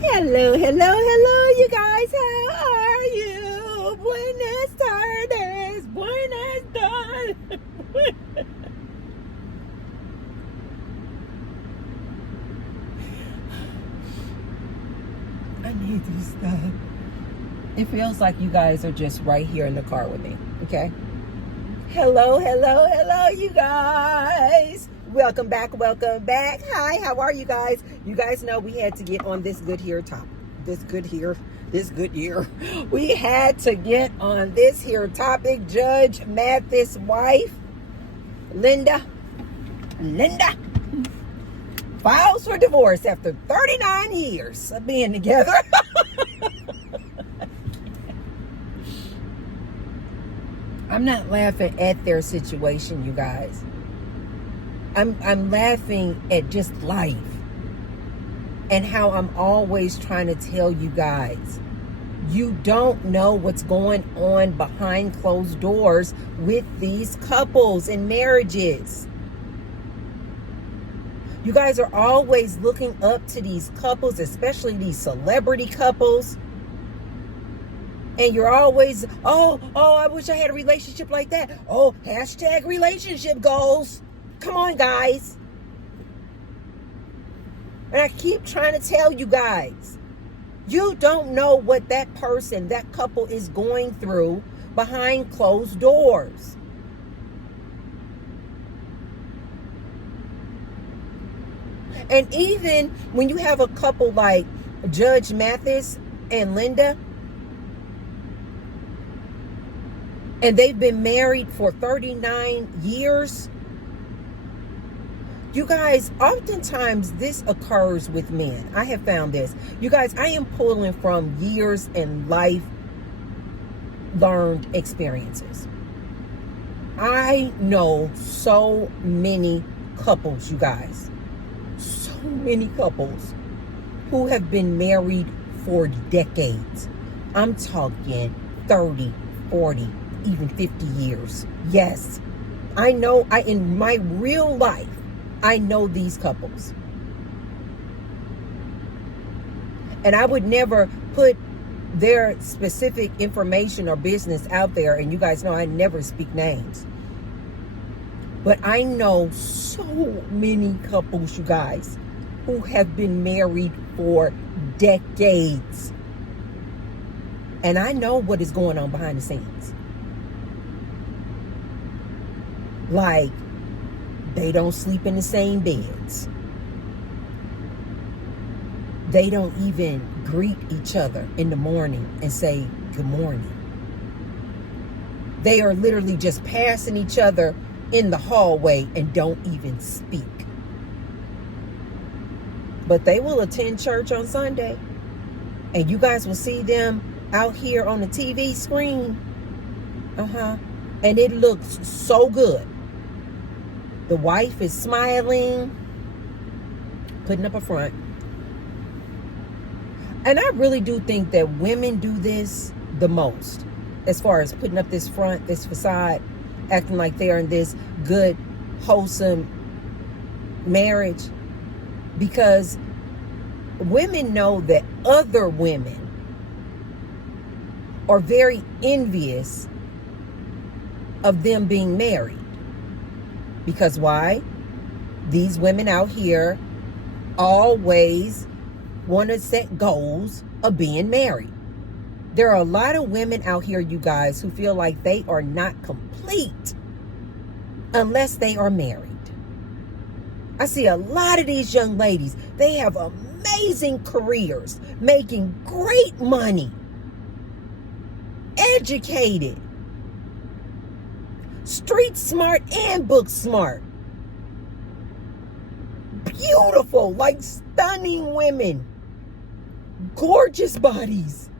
Hello, hello, hello, you guys. How are you? Buenas tardes. Buenas tardes. I need to stop. It feels like you guys are just right here in the car with me, okay? Hello, hello, hello, you guys. Welcome back, welcome back. Hi, how are you guys? You guys know we had to get on this good here topic. This good year. We had to get on this here topic. Judge Mathis' wife, Linda, files for divorce after 39 years of being together. I'm not laughing at their situation, you guys. I'm laughing at just life and how I'm always trying to tell you guys, you don't know what's going on behind closed doors with these couples and marriages. You guys are always looking up to these couples, especially these celebrity couples. And you're always, oh, I wish I had a relationship like that. Oh, hashtag relationship goals. Come on, guys. And I keep trying to tell you guys, you don't know what that person, that couple is going through behind closed doors. And even when you have a couple like Judge Mathis and Linda, and they've been married for 39 years, you guys, oftentimes this occurs with men. I have found this. You guys, I am pulling from years and life learned experiences. I know so many couples, you guys. So many couples who have been married for decades. I'm talking 30, 40, even 50 years. Yes, I know. In my real life, I know these couples. And I would never put their specific information or business out there. And you guys know I never speak names. But I know so many couples, you guys, who have been married for decades. And I know what is going on behind the scenes. Like, they don't sleep in the same beds. They don't even greet each other in the morning and say good morning. They are literally just passing each other in the hallway and don't even speak. But they will attend church on Sunday. And you guys will see them out here on the TV screen. And it looks so good. The wife is smiling, putting up a front. And I really do think that women do this the most, as far as putting up this front, this facade, acting like they're in this good, wholesome marriage. Because women know that other women are very envious of them being married. Because why? These women out here always want to set goals of being married. There are a lot of women out here, you guys, who feel like they are not complete unless they are married. I see a lot of these young ladies, they have amazing careers, making great money, educated, street smart and book smart. Beautiful, like stunning women. Gorgeous bodies.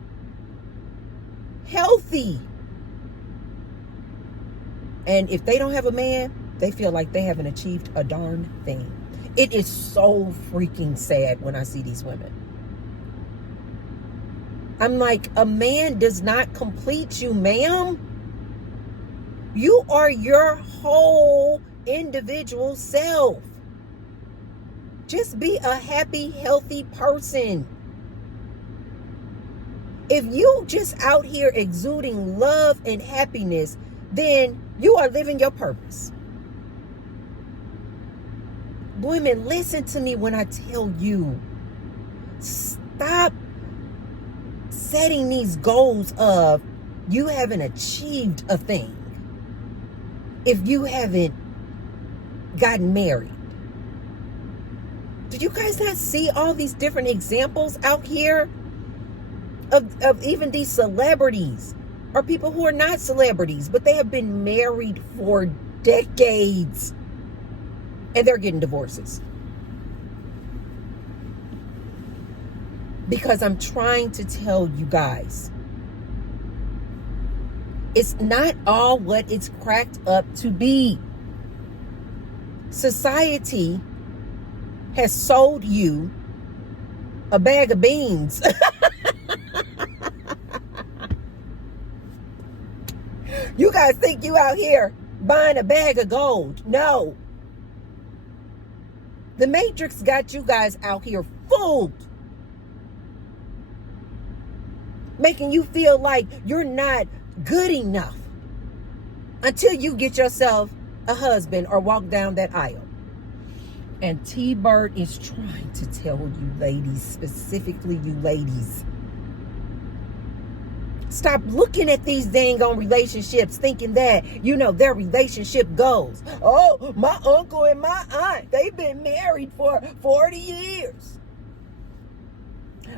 Healthy. And if they don't have a man, they feel like they haven't achieved a darn thing. It is so freaking sad when I see these women. I'm like, a man does not complete you, ma'am. You are your whole individual self. Just be a happy, healthy person. If you just out here exuding love and happiness, then you are living your purpose. Women, listen to me when I tell you, stop setting these goals of you haven't achieved a thing if you haven't gotten married. Did you guys not see all these different examples out here of even these celebrities or people who are not celebrities, but they have been married for decades and they're getting divorces? Because I'm trying to tell you guys, it's not all what it's cracked up to be. Society has sold you a bag of beans. You guys think you out here buying a bag of gold. No. The Matrix got you guys out here fooled. Making you feel like you're not good enough until you get yourself a husband or walk down that aisle. And T-Bird is trying to tell you ladies, specifically you ladies, stop looking at these dang on relationships thinking that, their relationship goals. Oh, my uncle and my aunt, they've been married for 40 years.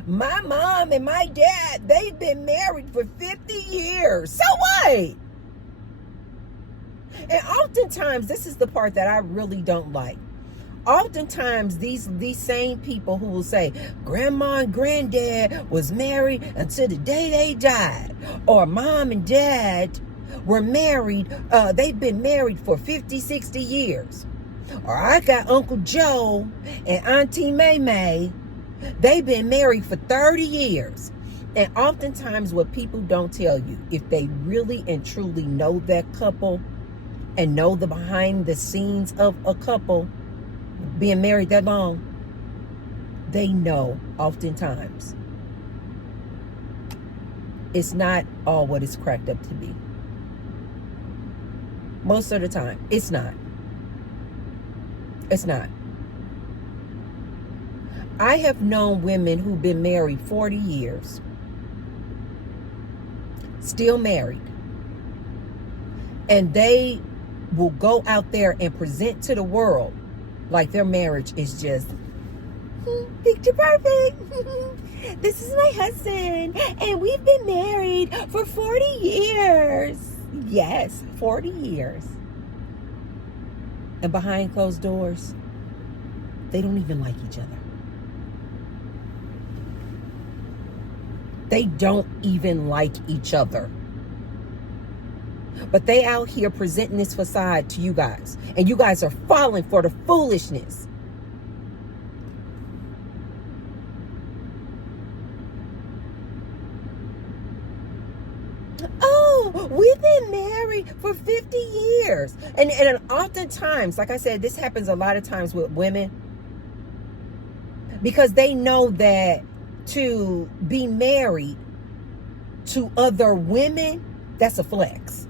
My mom and my dad, they've been married for 50 years. So what? And oftentimes, this is the part that I really don't like. Oftentimes, these same people who will say, grandma and granddad was married until the day they died. Or mom and dad were married, they've been married for 50, 60 years. Or I got Uncle Joe and Auntie May May, they've been married for 30 years. And oftentimes what people don't tell you, if they really and truly know that couple and know the behind the scenes of a couple being married that long, they know oftentimes it's not all what it's cracked up to be. Most of the time, it's not. It's not. I have known women who've been married 40 years, still married, and they will go out there and present to the world like their marriage is just picture perfect. This is my husband, and we've been married for 40 years. Yes, 40 years. And behind closed doors, they don't even like each other. They don't even like each other. But they out here presenting this facade to you guys. And you guys are falling for the foolishness. Oh, we've been married for 50 years. And oftentimes, like I said, this happens a lot of times with women. Because they know that to be married to other women, that's a flex.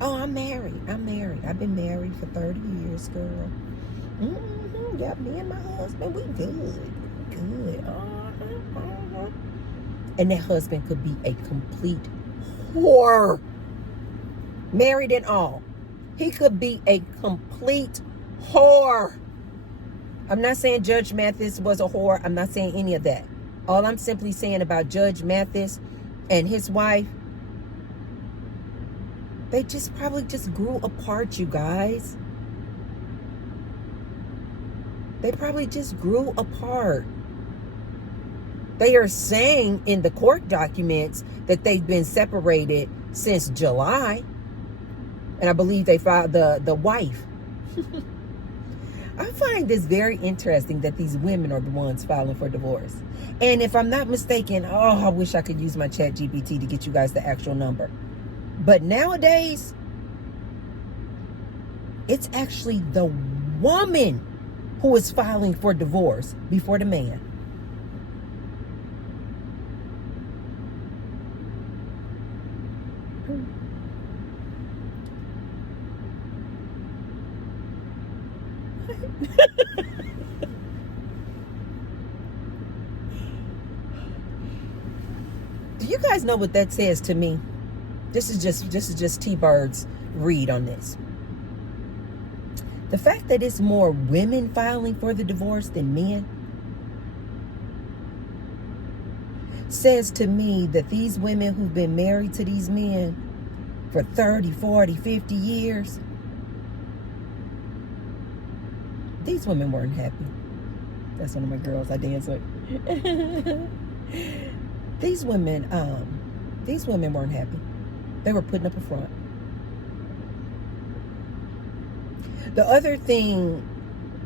Oh, I'm married. I've been married for 30 years, girl. Yep, me and my husband, we good. Good. And that husband could be a complete whore. Married and all. He could be a complete whore. I'm not saying Judge Mathis was a whore. I'm not saying any of that. All I'm simply saying about Judge Mathis and his wife, they probably grew apart, you guys. They probably just grew apart. They are saying in the court documents that they've been separated since July. And I believe they filed the wife. I find this very interesting that these women are the ones filing for divorce. And if I'm not mistaken, I wish I could use my chat GPT to get you guys the actual number. But nowadays, it's actually the woman who is filing for divorce before the man. you guys know what that says to me? This is just T-Bird's read on this. The fact that it's more women filing for the divorce than men says to me that these women who've been married to these men for 30, 40, 50 years, these women weren't happy. That's one of my girls I dance with. These women weren't happy. They were putting up a front. The other thing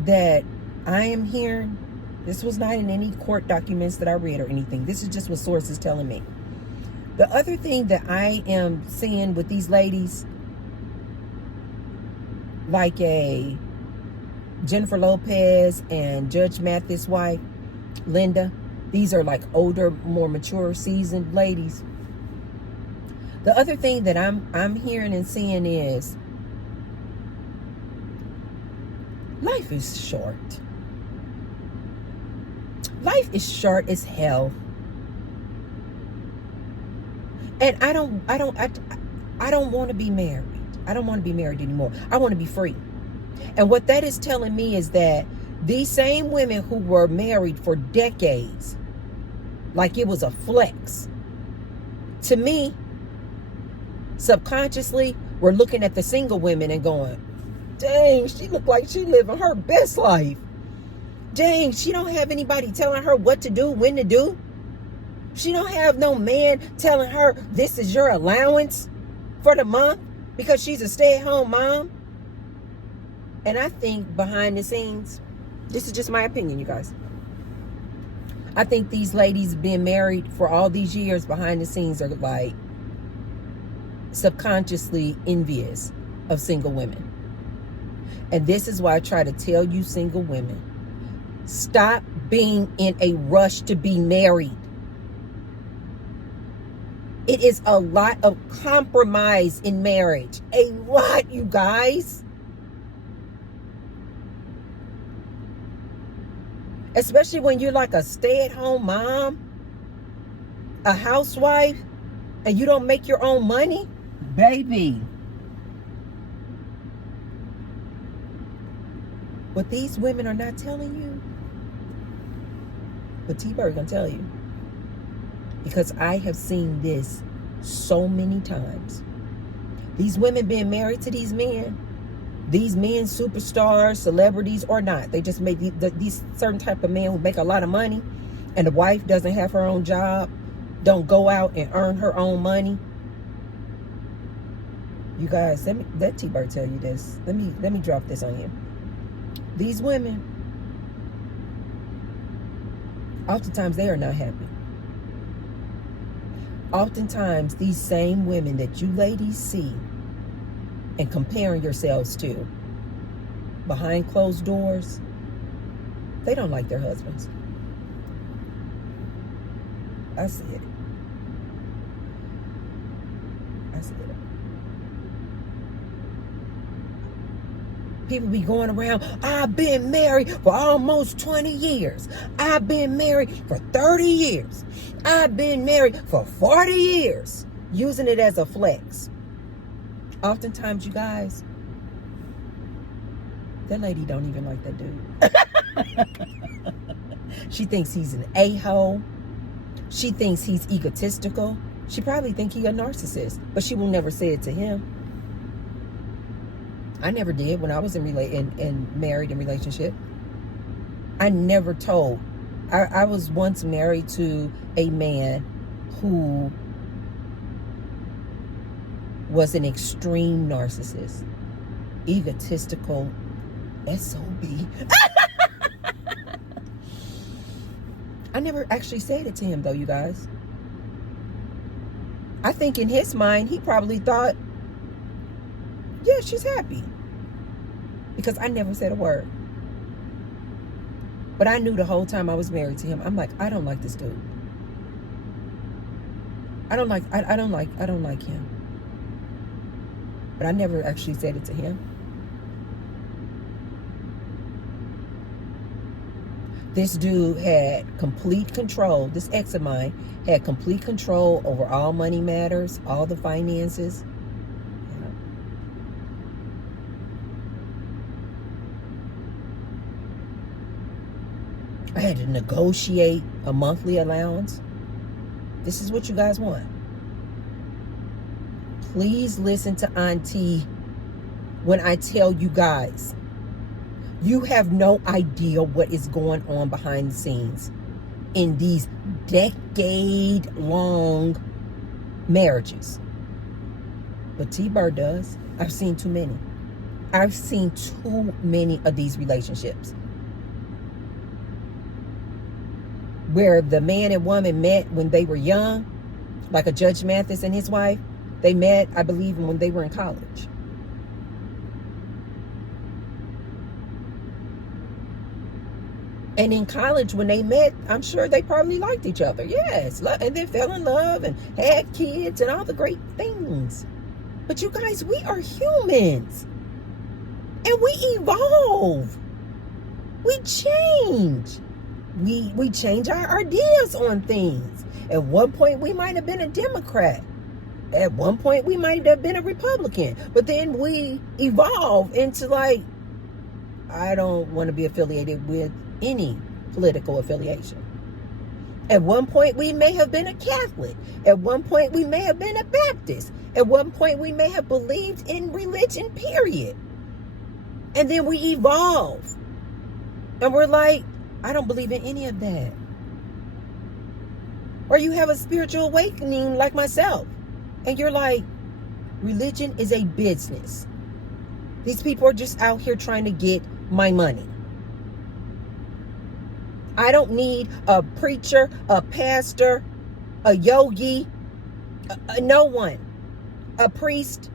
that I am hearing, this was not in any court documents that I read or anything. This is just what sources telling me. The other thing that I am seeing with these ladies, like a Jennifer Lopez and Judge Mathis' wife, Linda, these are like older, more mature, seasoned ladies. The other thing that I'm hearing and seeing is life is short. Life is short as hell. And I don't want to be married. I don't want to be married anymore. I want to be free. And what that is telling me is that these same women who were married for decades, like it was a flex, to me, subconsciously, we're looking at the single women and going, dang, she look like she living her best life. Dang, she don't have anybody telling her what to do, when to do. She don't have no man telling her this is your allowance for the month because she's a stay-at-home mom. And I think behind the scenes, this is just my opinion, you guys, I think these ladies being married for all these years behind the scenes are like subconsciously envious of single women. And this is why I try to tell you single women, stop being in a rush to be married. It is a lot of compromise in marriage. A lot, you guys. Especially when you're like a stay-at-home mom, a housewife, and you don't make your own money. Baby. What these women are not telling you, but T-Bird gonna tell you. Because I have seen this so many times. These women being married to these men superstars, celebrities or not, they just make these certain type of men who make a lot of money, and the wife doesn't have her own job, don't go out and earn her own money. You guys, let T-Bird tell you this. Let me drop this on you. These women, oftentimes they are not happy. Oftentimes these same women that you ladies see and comparing yourselves to behind closed doors, they don't like their husbands. I see it. I see it. People be going around, I've been married for almost 20 years. I've been married for 30 years. I've been married for 40 years. Using it as a flex. Oftentimes, you guys, that lady don't even like that dude. She thinks he's an a-hole. She thinks he's egotistical. She probably thinks he's a narcissist, but she will never say it to him. I never did when I was in married in relationship. I never told. I was once married to a man who was an extreme narcissist, egotistical SOB. I never actually said it to him though, you guys. I think in his mind, he probably thought, yeah, she's happy. Because I never said a word. But I knew the whole time I was married to him, I'm like, I don't like this dude. I don't like him. But I never actually said it to him. This dude had complete control. This ex of mine had complete control over all money matters, all the finances. I had to negotiate a monthly allowance. This is what you guys want. Please listen to Auntie when I tell you guys, you have no idea what is going on behind the scenes in these decade-long marriages. But T-Bird does. I've seen too many. I've seen too many of these relationships where the man and woman met when they were young, like a Judge Mathis and his wife. They met, I believe, when they were in college. And in college, when they met, I'm sure they probably liked each other. Yes. And then fell in love and had kids and all the great things. But you guys, we are humans. And we evolve. We change. We change our ideas on things. At one point, we might have been a Democrat. At one point, we might have been a Republican. But then we evolve into like, I don't want to be affiliated with any political affiliation. At one point, we may have been a Catholic. At one point, we may have been a Baptist. At one point, we may have believed in religion, period. And then we evolve. And we're like, I don't believe in any of that. Or you have a spiritual awakening like myself. And you're like, religion is a business. These people are just out here trying to get my money. I don't need a preacher, a pastor, a yogi, no one, a priest,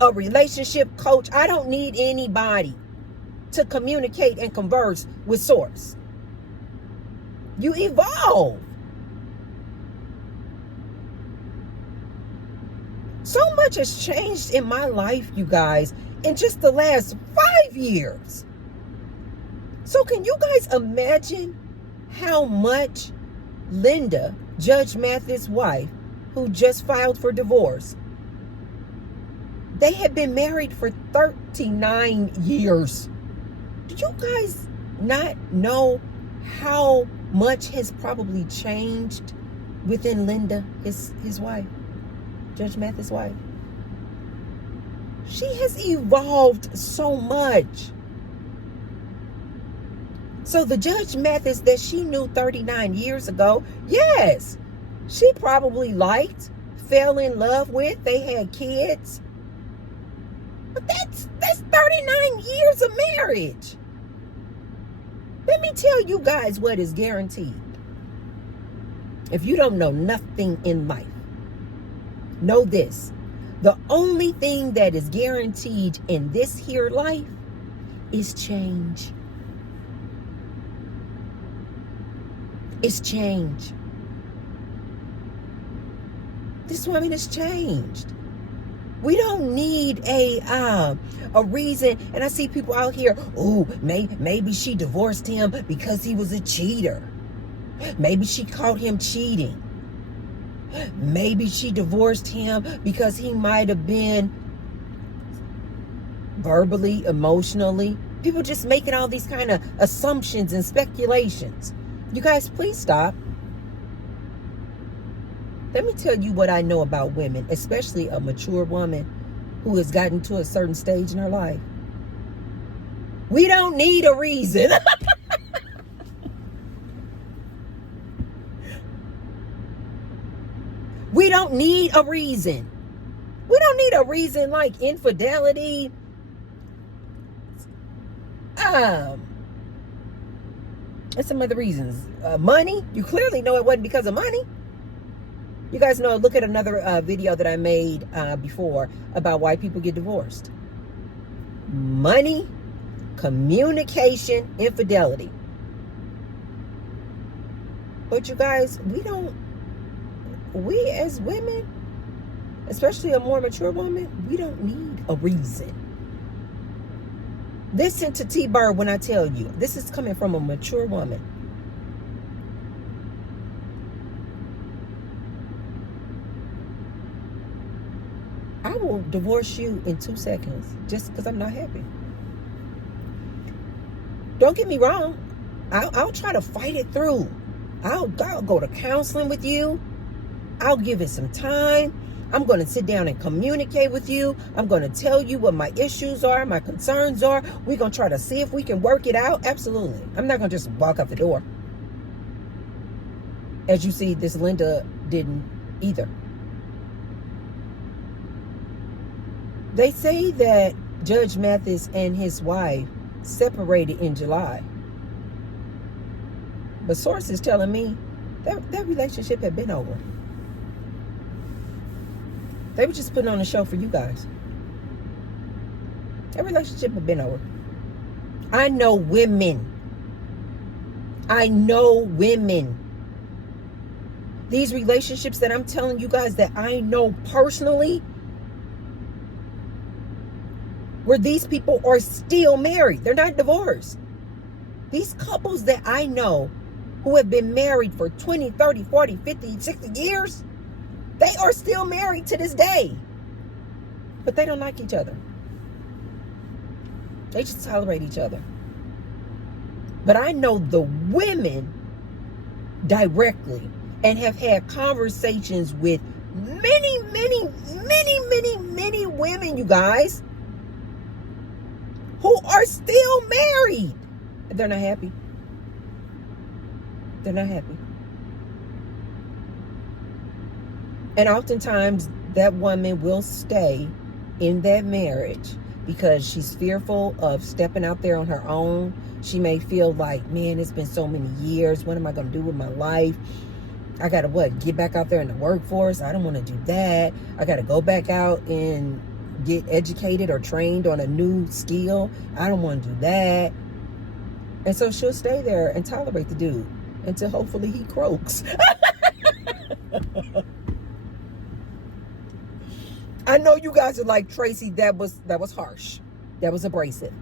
a relationship coach. I don't need anybody to communicate and converse with Source. You evolve. So much has changed in my life, you guys, in just the last 5 years. So can you guys imagine how much Linda, Judge Mathis' wife, who just filed for divorce, they had been married for 39 years. Do you guys not know how much has probably changed within Linda, his wife, Judge Mathis' wife? She has evolved so much. So the Judge Mathis that she knew 39 years ago, yes, she probably liked, fell in love with, they had kids. But that's 39 years of marriage. Let me tell you guys what is guaranteed. If you don't know nothing in life, know this. The only thing that is guaranteed in this here life is change. It's change. This woman has changed. We don't need a reason. And I see people out here, oh, maybe she divorced him because he was a cheater. Maybe she caught him cheating. Maybe she divorced him because he might have been verbally, emotionally. People just making all these kind of assumptions and speculations. You guys, please stop. Let me tell you what I know about women, especially a mature woman who has gotten to a certain stage in her life. We don't need a reason. We don't need a reason. We don't need a reason like infidelity. And some other reasons. Money. You clearly know it wasn't because of money. You guys know, look at another video that I made before about why people get divorced. Money, communication, infidelity. But you guys, we as women, especially a more mature woman, we don't need a reason. Listen to T-Bird when I tell you. This is coming from a mature woman. I will divorce you in 2 seconds just because I'm not happy. Don't get me wrong. I'll try to fight it through. I'll go to counseling with you. I'll give it some time. I'm going to sit down and communicate with you. I'm going to tell you what my issues are, my concerns are. We're going to try to see if we can work it out. Absolutely. I'm not going to just walk out the door. As you see, this Linda didn't either. They say that Judge Mathis and his wife separated in July. But sources telling me that relationship had been over. They were just putting on a show for you guys. That relationship had been over. I know women. These relationships that I'm telling you guys that I know personally, where these people are still married. They're not divorced. These couples that I know who have been married for 20, 30, 40, 50, 60 years, they are still married to this day. But they don't like each other. They just tolerate each other. But I know the women directly and have had conversations with many women, you guys, who are still married. They're not happy. They're not happy. And oftentimes that woman will stay in that marriage because she's fearful of stepping out there on her own. She may feel like, man, it's been so many years. What am I going to do with my life? I got to get back out there in the workforce? I don't want to do that. I got to go back out and get educated or trained on a new skill. I don't want to do that. And so she'll stay there and tolerate the dude until hopefully he croaks. I know you guys are like, Tracy, that was harsh. That was abrasive.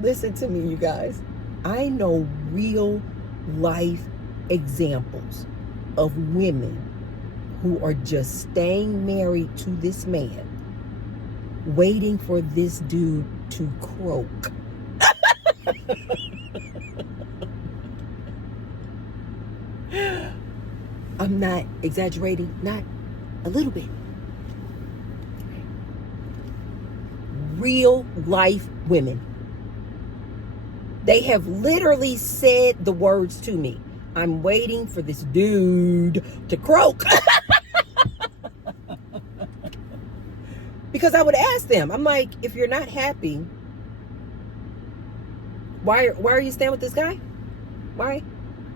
Listen to me, you guys. I know real life examples of women who are just staying married to this man, waiting for this dude to croak. I'm not exaggerating, not a little bit. Real life women. They have literally said the words to me. I'm waiting for this dude to croak. Because I would ask them, I'm like, if you're not happy, why are you staying with this guy? Why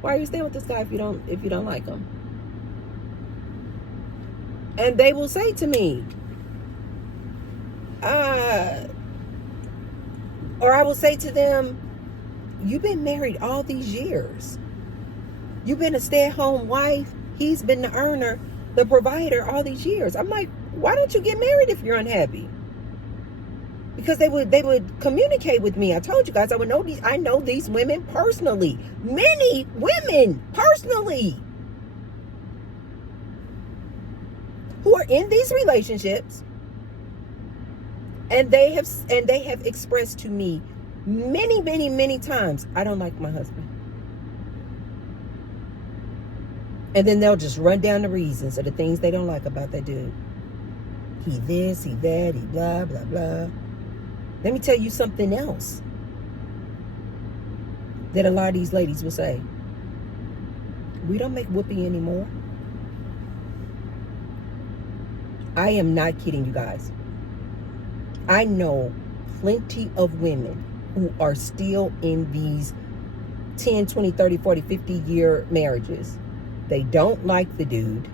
are you staying with this guy if you don't like him? And they will say to me, or I will say to them, you've been married all these years. You've been a stay-at-home wife. He's been the earner, the provider all these years. I'm like, why don't you get married if you're unhappy? Because they would communicate with me. I told you guys, I know these women personally. Many women personally who are in these relationships, and they have expressed to me many times, I don't like my husband. And then they'll just run down the reasons of the things they don't like about that dude. He this, he that, he blah, blah, blah. Let me tell you something else that a lot of these ladies will say. We don't make whoopee anymore. I am not kidding you guys. I know plenty of women who are still in these 10, 20, 30, 40, 50 year marriages. They don't like the dude.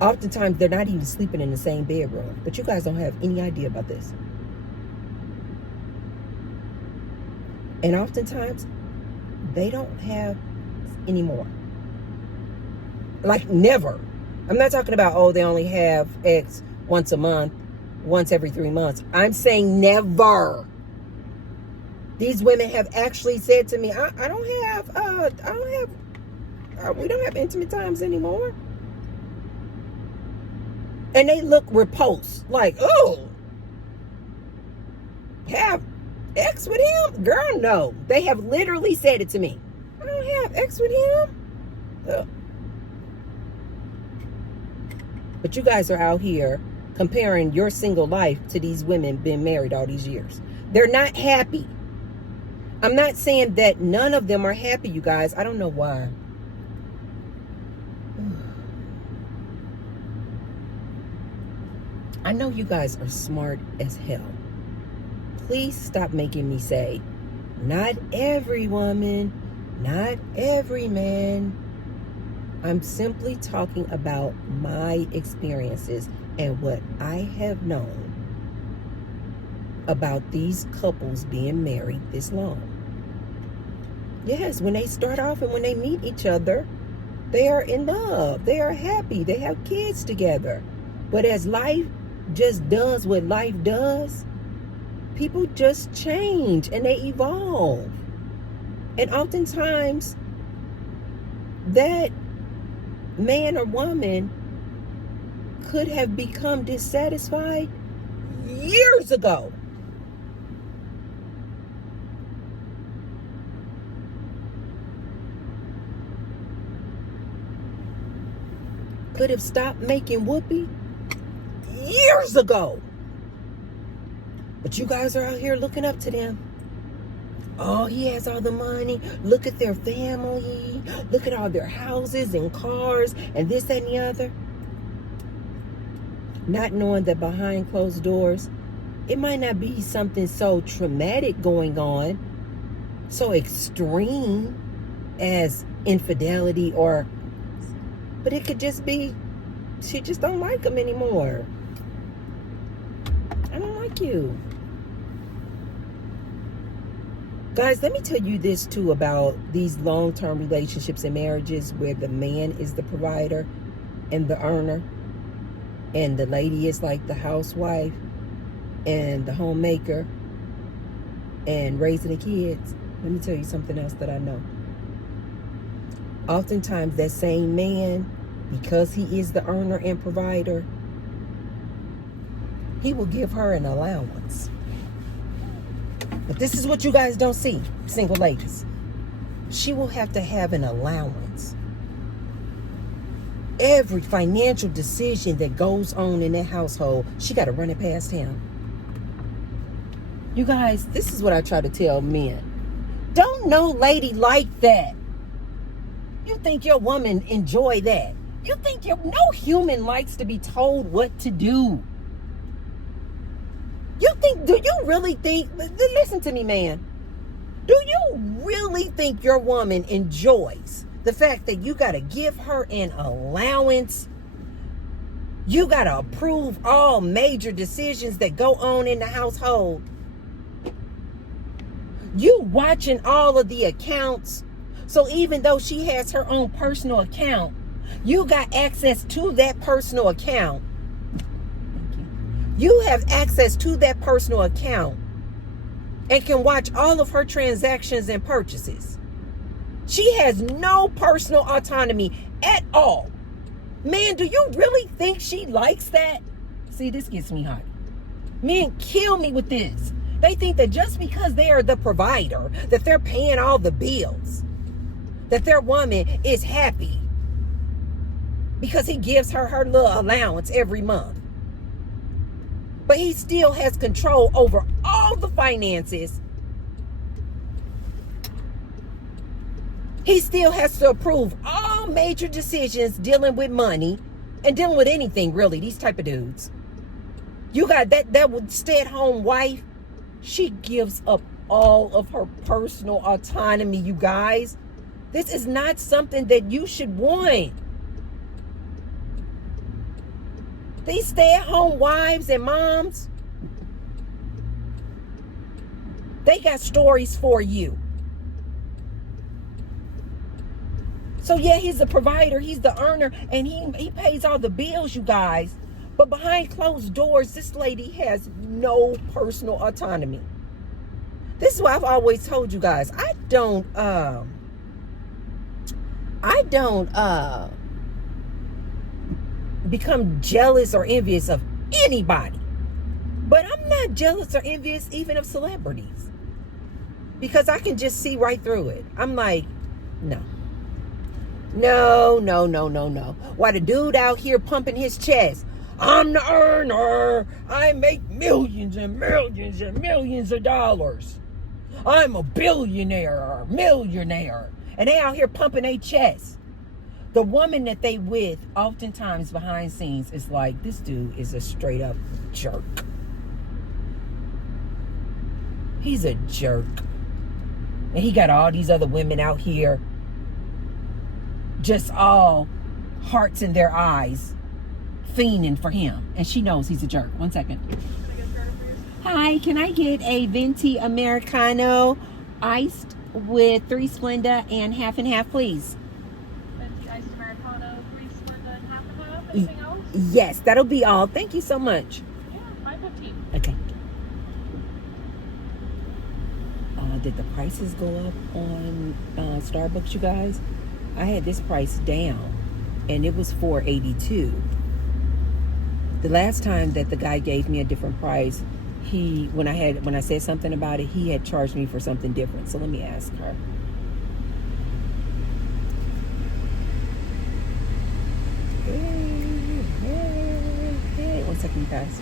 Oftentimes, they're not even sleeping in the same bedroom. But you guys don't have any idea about this. And oftentimes, they don't have any more. Like, never. I'm not talking about, oh, they only have X once a month, once every 3 months. I'm saying never. These women have actually said to me, we don't have intimate times anymore. And they look repulsed, like, oh, have X with him? Girl, no. They have literally said it to me. I don't have X with him. Ugh. But you guys are out here comparing your single life to these women been married all these years. They're not happy. I'm not saying that none of them are happy, you guys. I don't know why. I know you guys are smart as hell. Please stop making me say, not every woman, not every man. I'm simply talking about my experiences and what I have known about these couples being married this long. Yes, when they start off and when they meet each other, they are in love. They are happy. They have kids together. But as life just does what life does, people just change and they evolve. And oftentimes, that man or woman could have become dissatisfied years ago. Could have stopped making whoopee years ago. But you guys are out here looking up to them. Oh, he has all the money. Look at their family. Look at all their houses and cars and this, that, and the other. Not knowing that behind closed doors, it might not be something so traumatic going on, so extreme as infidelity, but it could just be she just don't like him anymore. I don't like you. Guys, let me tell you this too about these long-term relationships and marriages where the man is the provider and the earner, and the lady is like the housewife and the homemaker and raising the kids. Let me tell you something else that I know. Oftentimes that same man, because he is the earner and provider, he will give her an allowance. But this is what you guys don't see, single ladies. She will have to have an allowance. Every financial decision that goes on in that household, she got to run it past him. You guys, this is what I try to tell men. Don't no lady like that. You think your woman enjoy that. You think no human likes to be told what to do. Do you really think, listen to me, man. Do you really think your woman enjoys the fact that you got to give her an allowance? You got to approve all major decisions that go on in the household. You watching all of the accounts. So even though she has her own personal account, you got access to that personal account. You have access to that personal account and can watch all of her transactions and purchases. She has no personal autonomy at all. Man, do you really think she likes that? See, this gets me hot. Men kill me with this. They think that just because they are the provider, that they're paying all the bills, that their woman is happy because he gives her her little allowance every month. But he still has control over all the finances. He still has to approve all major decisions dealing with money and dealing with anything, really, these type of dudes. You got that stay-at-home wife. She gives up all of her personal autonomy, you guys. This is not something that you should want. These stay-at-home wives and moms, they got stories for you. So yeah, he's the provider, he's the earner, and he pays all the bills, you guys. But behind closed doors, this lady has no personal autonomy. This is why I've always told you guys, I don't become jealous or envious of anybody. But I'm not jealous or envious even of celebrities. Because I can just see right through it. I'm like, no. No. Why the dude out here pumping his chest? I'm the earner. I make millions and millions and millions of dollars. I'm a billionaire or millionaire. And they out here pumping their chest. The woman that they with, oftentimes behind scenes, is like, this dude is a straight up jerk. He's a jerk. And he got all these other women out here, just all hearts in their eyes, fiending for him. And she knows he's a jerk. 1 second. Can I get started, please? Hi, can I get a venti Americano iced with 3 Splenda and half, please? Venti iced Americano, 3 Splenda, and half. Anything else? Yes, that'll be all. Thank you so much. Yeah, $5.15. Okay. Did the prices go up on Starbucks, you guys? I had this price down, and it was $4.82. The last time that the guy gave me a different price, when I said something about it, he had charged me for something different. So let me ask her. Hey, 1 second, you guys.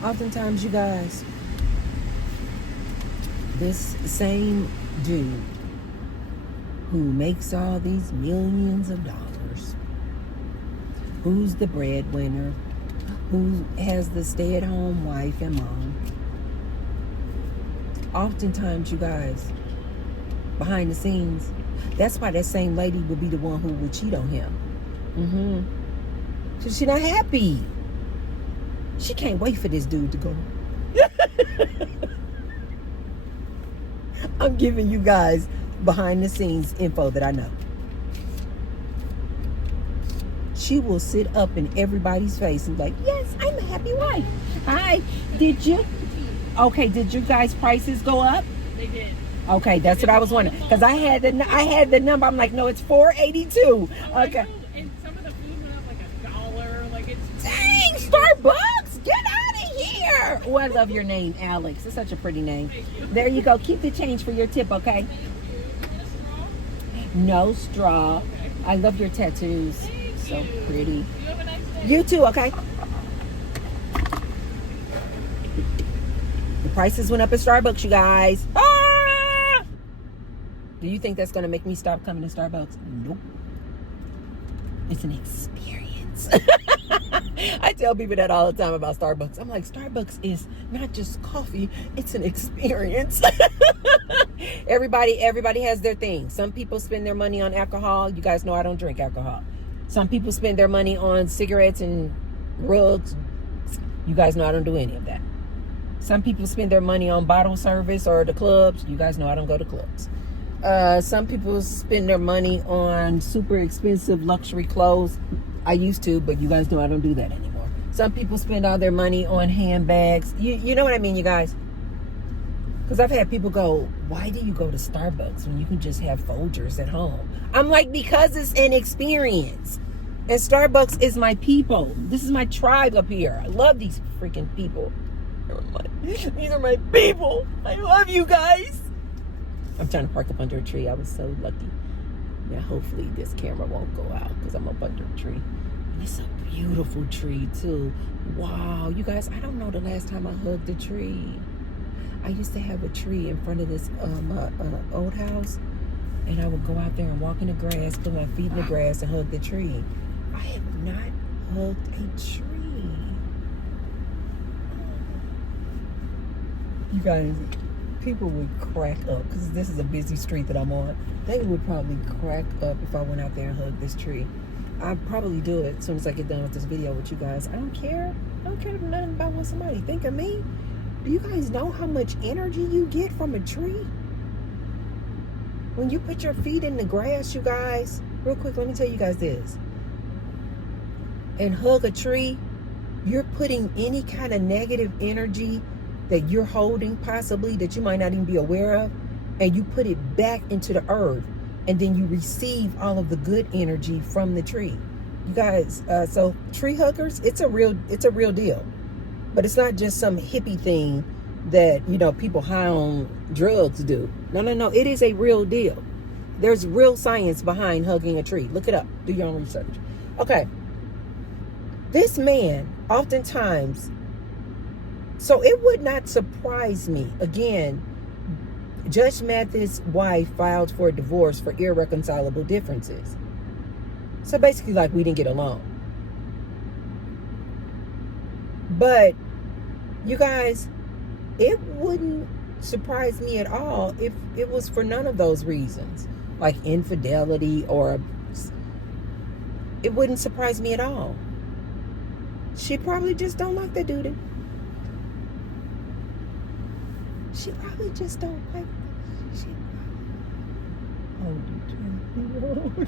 Oftentimes, you guys, this same dude who makes all these millions of dollars, who's the breadwinner, who has the stay-at-home wife and mom, oftentimes, you guys, behind the scenes, that's why that same lady would be the one who would cheat on him. So she's not happy. She can't wait for this dude to go. I'm giving you guys behind the scenes info that I know. She will sit up in everybody's face and be like, yes, I'm a happy wife. Hi, did you guys' prices go up? They did. Okay, that's what I was wondering. Because I had the number. I'm like, no, it's $4.82. Okay. And some of the food went up like $1. Like it's Dang, Starbucks, get out of here. Oh, I love your name, Alex. It's such a pretty name. Thank you. There you go. Keep the change for your tip, okay? No straw. Okay. I love your tattoos. Thank So you. pretty. You have a nice day. You too, okay? The prices went up at Starbucks, you guys. Ah! Do you think that's going to make me stop coming to Starbucks? Nope. It's an experience. I tell people that all the time about Starbucks. I'm like, Starbucks is not just coffee, it's an experience. Everybody has their thing. Some people spend their money on alcohol. You guys know I don't drink alcohol. Some people spend their money on cigarettes and rugs. You guys know I don't do any of that. Some people spend their money on bottle service or the clubs. You guys know I don't go to clubs. Some people spend their money on super expensive luxury clothes. I used to, but you guys know I don't do that anymore. Some people spend all their money on handbags. You know what I mean, you guys? Because I've had people go, why do you go to Starbucks when you can just have Folgers at home? I'm like, because it's an experience. And Starbucks is my people. This is my tribe up here. I love these freaking people. These are my people. I love you guys. I'm trying to park up under a tree. I was so lucky. Now, hopefully this camera won't go out because I'm up under a tree. And it's a beautiful tree, too. Wow. You guys, I don't know the last time I hugged a tree. I used to have a tree in front of this old house. And I would go out there and walk in the grass, put my feet in the grass and hug the tree. I have not hugged a tree. You guys, people would crack up because this is a busy street that I'm on. They would probably crack up if I went out there and hugged this tree. I'd probably do it as soon as I get done with this video with you guys. I don't care. I don't care nothing about what somebody think of me. Do you guys know how much energy you get from a tree? When you put your feet in the grass, you guys, real quick, let me tell you guys this. And hug a tree, you're putting any kind of negative energy that you're holding, possibly, that you might not even be aware of, and you put it back into the earth, and then you receive all of the good energy from the tree. You guys, so tree huggers, it's a real deal. But it's not just some hippie thing that, you know, people high on drugs do. No. It is a real deal. There's real science behind hugging a tree. Look it up. Do your own research. Okay. This man, oftentimes, so it would not surprise me. Again, Judge Mathis' wife filed for a divorce for irreconcilable differences. So basically, like, we didn't get along. But, you guys, it wouldn't surprise me at all if it was for none of those reasons. Like infidelity or... It wouldn't surprise me at all. She probably just don't like the dude. She probably just don't like... She probably...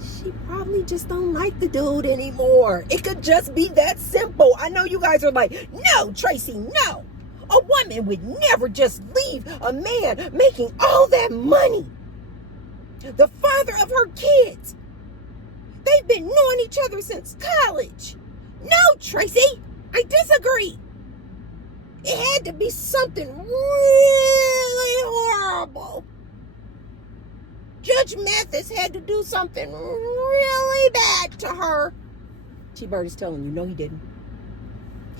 She probably just don't like the dude anymore. It could just be that simple. I know you guys are like, no, Tracy, no. A woman would never just leave a man making all that money. The father of her kids. They've been knowing each other since college. No, Tracy, I disagree. It had to be something really horrible. Judge Mathis had to do something really bad to her. T-Bird is telling you, no, he didn't.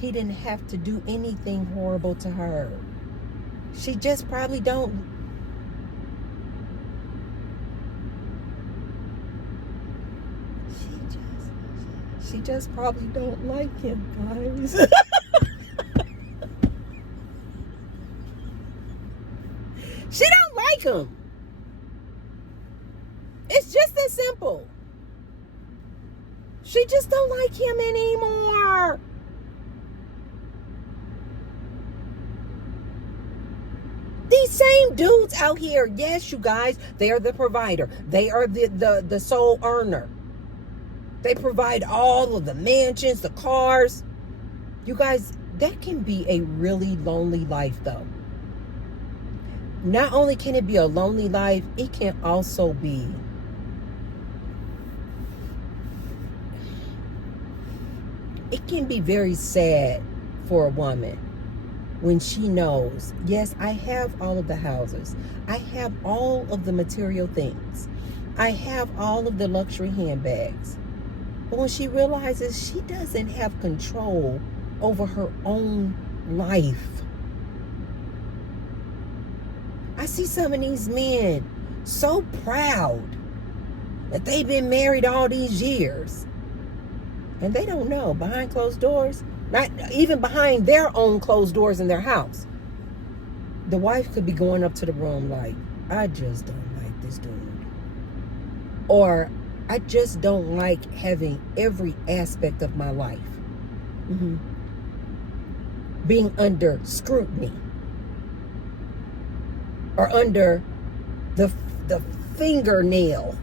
He didn't have to do anything horrible to her. She just probably don't. She just probably don't like him, guys. She don't like him. It's just that simple. She just don't like him anymore. These same dudes out here, yes, you guys, they are the provider. They are the sole earner. They provide all of the mansions, the cars. You guys, that can be a really lonely life, though. Not only can it be a lonely life, it can also be very sad for a woman when she knows, yes, I have all of the houses. I have all of the material things. I have all of the luxury handbags. But when she realizes she doesn't have control over her own life. I see some of these men so proud that they've been married all these years. And they don't know, behind closed doors, not even behind their own closed doors in their house, the wife could be going up to the room like, I just don't like this dude. Or, I just don't like having every aspect of my life being under scrutiny or under the fingernail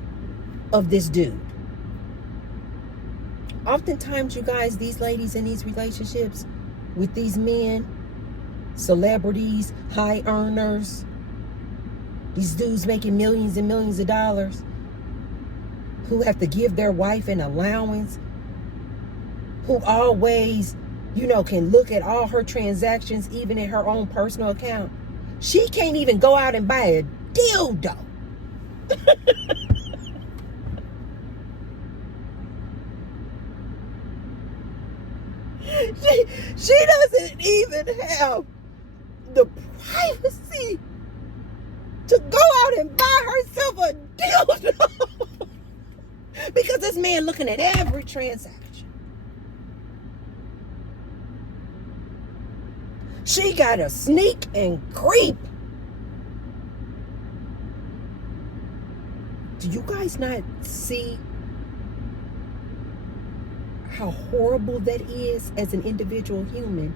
of this dude. Oftentimes, you guys, these ladies in these relationships with these men, celebrities, high earners, these dudes making millions and millions of dollars, who have to give their wife an allowance, who always, can look at all her transactions, even in her own personal account. She can't even go out and buy a dildo. She doesn't even have the privacy to go out and buy herself a dildo Because this man looking at every transaction. She got to sneak and creep. Do you guys not see how horrible that is as an individual human?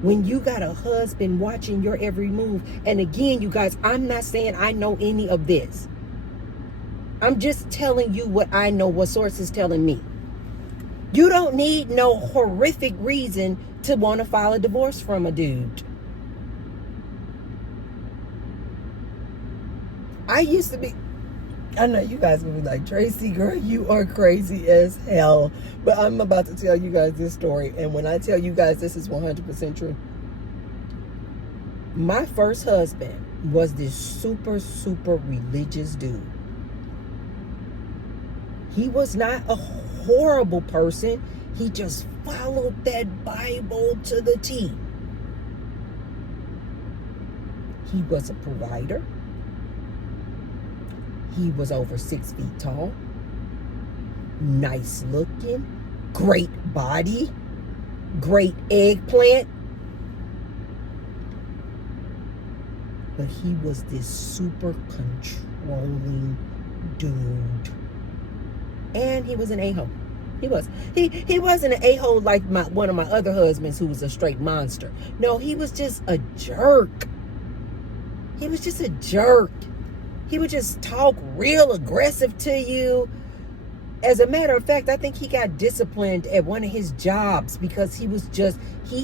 When you got a husband watching your every move. And again, you guys, I'm not saying I know any of this. I'm just telling you what I know, what sources telling me. You don't need no horrific reason to want to file a divorce from a dude. I used to be, I know you guys will be like, Tracy, girl, you are crazy as hell. But I'm about to tell you guys this story. And when I tell you guys this is 100% true. My first husband was this super, super religious dude. He was not a horrible person. He just followed that Bible to the T. He was a provider. He was over 6 feet tall, nice looking, great body, great eggplant. But he was this super controlling dude. And he was an a-hole. He was. He wasn't an a-hole like one of my other husbands who was a straight monster. No, he was just a jerk. He was just a jerk. He would just talk real aggressive to you. As a matter of fact, I think he got disciplined at one of his jobs because he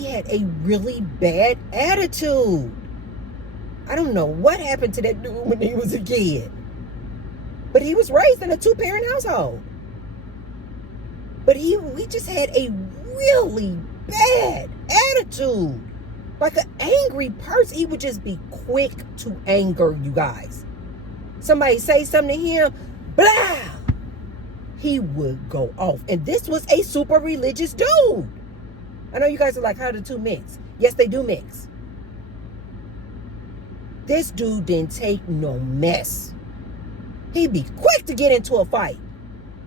had a really bad attitude. I don't know what happened to that dude when he was a kid. But he was raised in a 2-parent household. But we just had a really bad attitude. Like an angry person. He would just be quick to anger, you guys. Somebody say something to him, blah! He would go off. And this was a super religious dude. I know you guys are like, how do the two mix? Yes, they do mix. This dude didn't take no mess. He'd be quick to get into a fight.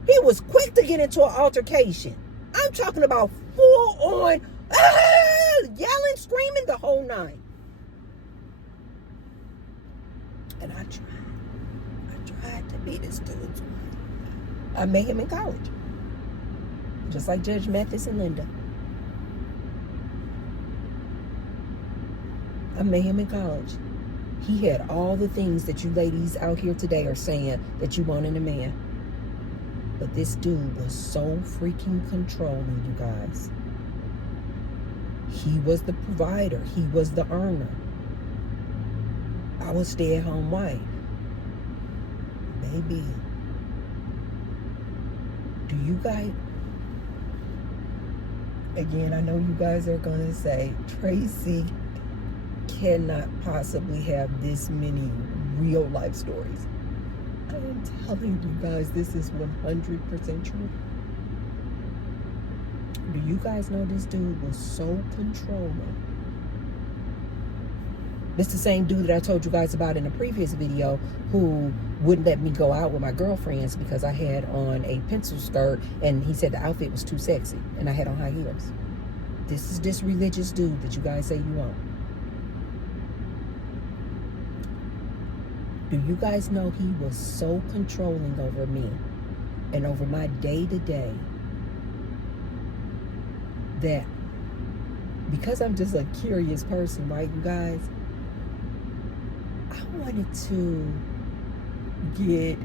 He was quick to get into an altercation. I'm talking about full on, yelling, screaming, the whole nine. And I tried to be this dude's wife. I met him in college. Just like Judge Mathis and Linda. I met him in college. He had all the things that you ladies out here today are saying that you want in a man. But this dude was so freaking controlling, you guys. He was the provider. He was the earner. I was stay-at-home wife. Baby, do you guys... Again, I know you guys are going to say, Tracy cannot possibly have this many real life stories. I am telling you guys, this is 100% true. Do you guys know this dude was so controlling? This is the same dude that I told you guys about in a previous video who wouldn't let me go out with my girlfriends because I had on a pencil skirt and he said the outfit was too sexy and I had on high heels. This is this religious dude that you guys say you want. Do you guys know he was so controlling over me and over my day-to-day that because I'm just a curious person, right, you guys? I wanted to get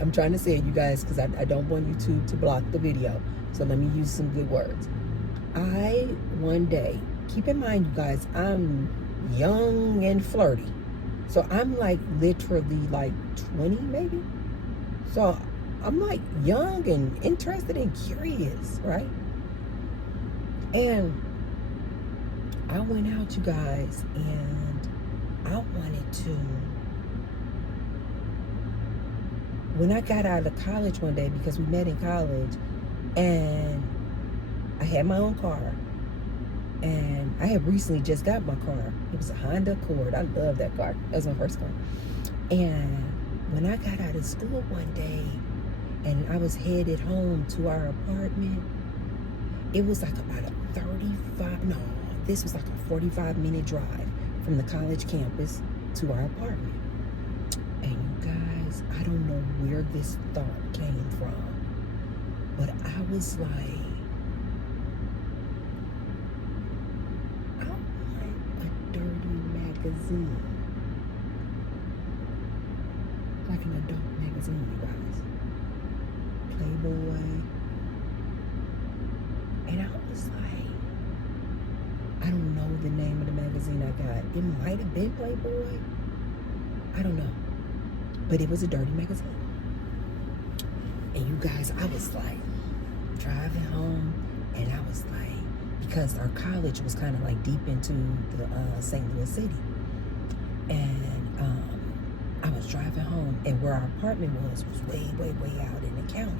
I'm trying to say it, you guys, because I don't want YouTube to block the video. So let me use some good words. I, one day, keep in mind, you guys, I'm young and flirty. So I'm like literally like 20 maybe. So I'm like young and interested and curious, right? And I went out, you guys, and I wanted to, when I got out of college one day, because we met in college, and I had my own car. And I had recently just got my car. It was a Honda Accord. I love that car. That was my first car. And when I got out of school one day, and I was headed home to our apartment. It was like about this was like a 45-minute drive from the college campus to our apartment. And you guys, I don't know where this thought came from, but I was like, I want a dirty magazine. Like an adult magazine, you guys. Playboy. And I was like, I don't know the name of the magazine I got. It might have been Playboy. I don't know. But it was a dirty magazine. And you guys, I was like driving home, and I was like, because our college was kind of like deep into the St. Louis city. And I was driving home, and where our apartment was way, way, way out in the county.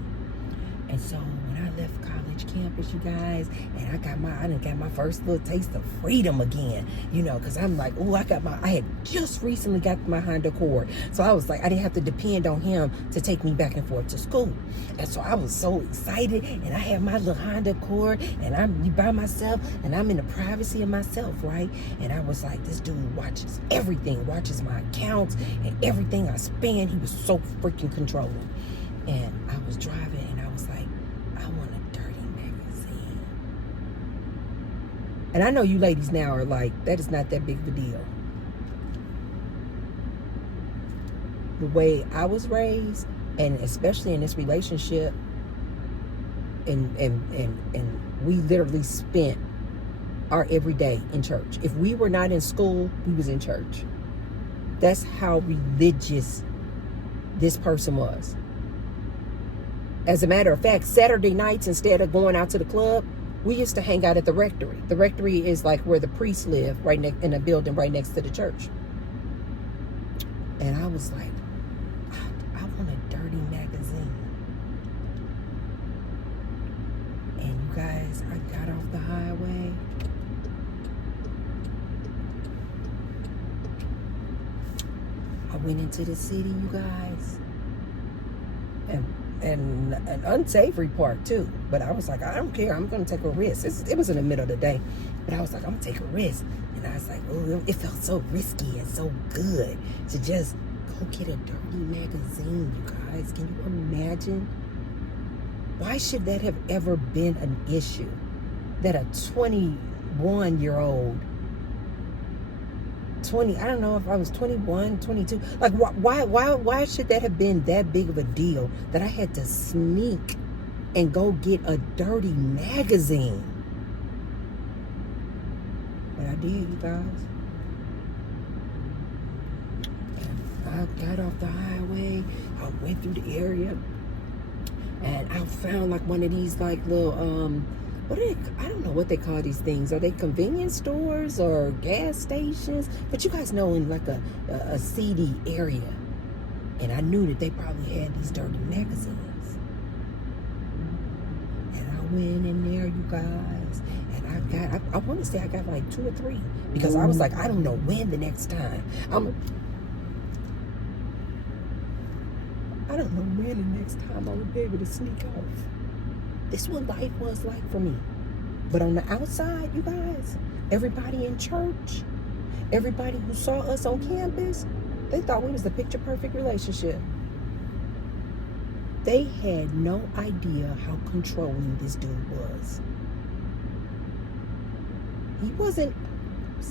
And so when I left college campus, you guys, and I done got my first little taste of freedom again, you know, because I'm like, oh, I had just recently got my Honda Accord. So I was like, I didn't have to depend on him to take me back and forth to school. And so I was so excited, and I have my little Honda Accord, and I'm by myself, and I'm in the privacy of myself, right? And I was like, this dude watches everything, watches my accounts and everything I spend. He was so freaking controlling. And I was driving, and I was like, I want a dirty magazine. And I know you ladies now are like, that is not that big of a deal. The way I was raised, and especially in this relationship, and we literally spent our everyday in church. If we were not in school, we was in church. That's how religious this person was. As a matter of fact, Saturday nights, instead of going out to the club, we used to hang out at the rectory. The rectory is like where the priests live, right in a building right next to the church. And I was like, I want a dirty magazine. And you guys, I got off the highway. I went into the city, you guys. And an unsavory part too, but I was like, I don't care, I'm gonna take a risk. It was in the middle of the day, but I was like, I'm gonna take a risk. And I was like, oh, it felt so risky and so good to just go get a dirty magazine, you guys. Can you imagine? Why should that have ever been an issue, that a 21-year-old, I don't know if I was 21, 22. Like, why should that have been that big of a deal that I had to sneak and go get a dirty magazine? But I did, you guys. And I got off the highway. I went through the area, and I found like one of these like little I don't know what they call these things. Are they convenience stores or gas stations? But you guys know, in like a seedy area. And I knew that they probably had these dirty magazines. And I went in there, you guys, and I want to say I got like 2 or 3. Because I was like, I don't know when the next time. I don't know when the next time I would be able to sneak off. This is what life was like for me. But on the outside, you guys, everybody in church, everybody who saw us on campus, they thought we was the picture-perfect relationship. They had no idea how controlling this dude was. He wasn't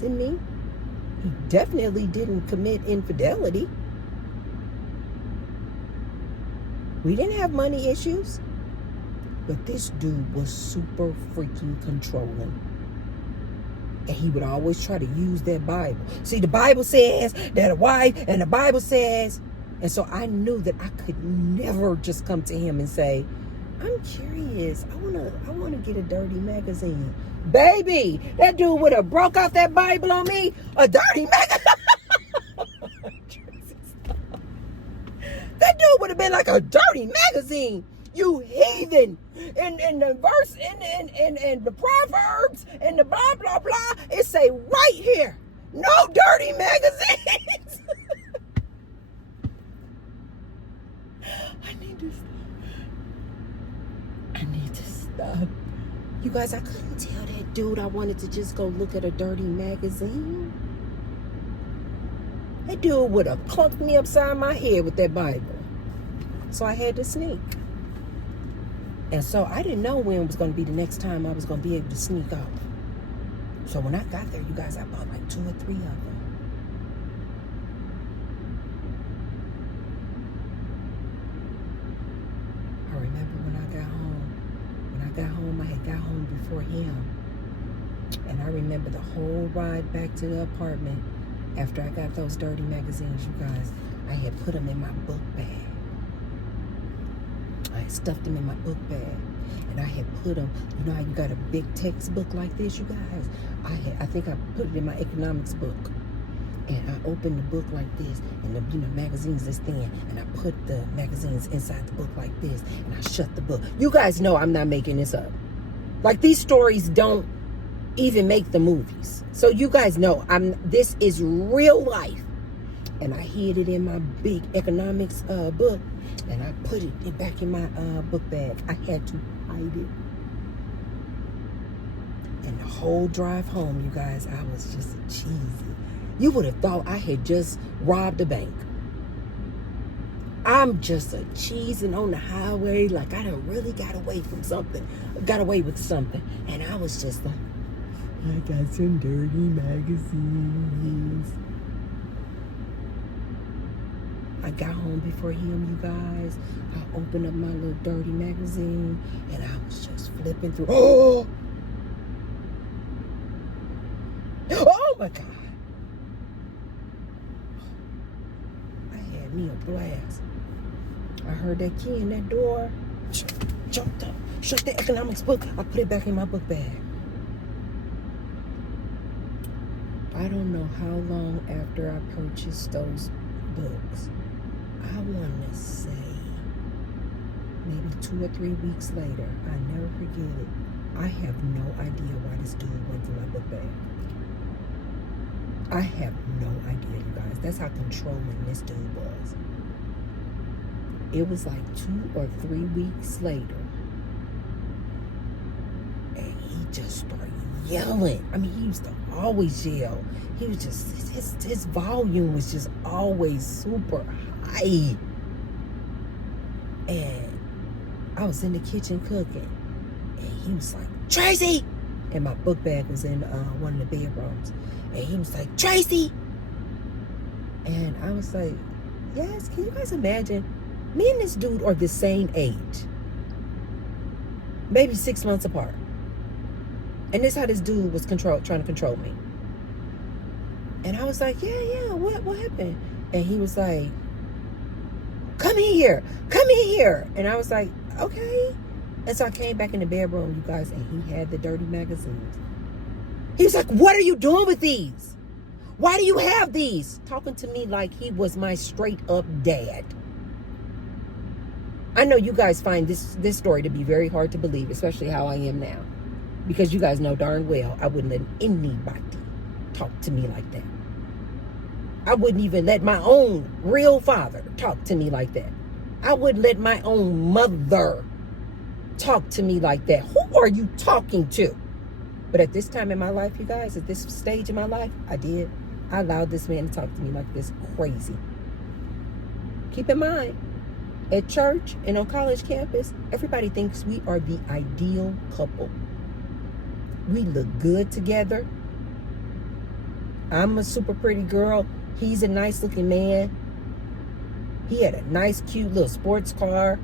in me. He definitely didn't commit infidelity. We didn't have money issues. But this dude was super freaking controlling. And he would always try to use that Bible. See, the Bible says that a wife, and the Bible says. And so I knew that I could never just come to him and say, I'm curious. I wanna get a dirty magazine. Baby, that dude would have broke out that Bible on me. A dirty magazine. That dude would have been like, a dirty magazine. You heathen. And the verse and the Proverbs and the blah blah blah, it say right here, no dirty magazines. I need to stop. need to stop. You guys, I couldn't tell that dude I wanted to just go look at a dirty magazine. That dude would have clunked me upside my head with that Bible. So I had to sneak. And so I didn't know when it was going to be the next time I was going to be able to sneak off. So when I got there, you guys, I bought like 2 or 3 of them. I remember when I got home, I had got home before him. And I remember the whole ride back to the apartment after I got those dirty magazines, you guys. I had put them in my book bag. I had stuffed them in my book bag. And I had put them, you know how you got a big textbook like this, you guys? I think I put it in my economics book. And I opened the book like this, and the magazines is thin, and I put the magazines inside the book like this, and I shut the book. You guys know I'm not making this up. Like, these stories don't even make the movies. So you guys know this is real life. And I hid it in my big economics book, and I put it back in my book bag. I had to hide it. And the whole drive home, you guys, I was just cheesy. You would have thought I had just robbed a bank. I'm just a cheesing on the highway like I done really got away with something. And I was just like, I got some dirty magazines. I got home before him, you guys. I opened up my little dirty magazine, and I was just flipping through. Oh my God. I had me a blast. I heard that key in that door. Jumped up, shut the economics book. I put it back in my book bag. I don't know how long after I purchased those books. I want to say maybe 2 or 3 weeks later. I never forget it. I have no idea why this dude went through my book bag. I have no idea, you guys. That's how controlling this dude was. It was like 2 or 3 weeks later, and he just started yelling. I mean, he used to always yell. He was just, his volume was just always super high. And I was in the kitchen cooking, and he was like, Tracy! And my book bag was in one of the bedrooms. And he was like, Tracy! And I was like, yes, can you guys imagine? Me and this dude are the same age. Maybe 6 months apart. And this is how this dude was trying to control me. And I was like, yeah, what happened? And he was like, come in here. And I was like, okay. And so I came back in the bedroom, you guys, and he had the dirty magazines. He was like, what are you doing with these? Why do you have these? Talking to me like he was my straight up dad. I know you guys find this story to be very hard to believe, especially how I am now. Because you guys know darn well I wouldn't let anybody talk to me like that. I wouldn't even let my own real father talk to me like that. I wouldn't let my own mother talk to me like that. Who are you talking to? But at this time in my life, you guys, at this stage in my life, I did. I allowed this man to talk to me like this crazy. Keep in mind, at church and on college campus, everybody thinks we are the ideal couple. We look good together. I'm a super pretty girl. He's a nice looking man. He had a nice, cute little sports car.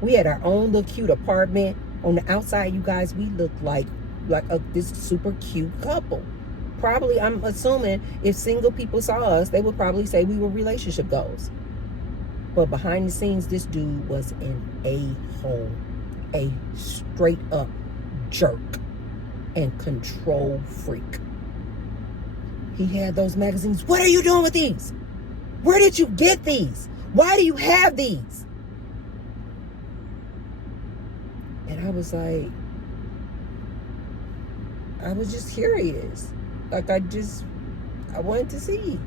We had our own little cute apartment. On the outside, you guys, we looked like this super cute couple. Probably, I'm assuming, if single people saw us, they would probably say we were relationship goals. But behind the scenes, this dude was an a-hole. A straight up jerk and control freak. He had those magazines. What are you doing with these? Where did you get these? Why do you have these? And I was like, I was just curious. Like, I wanted to see.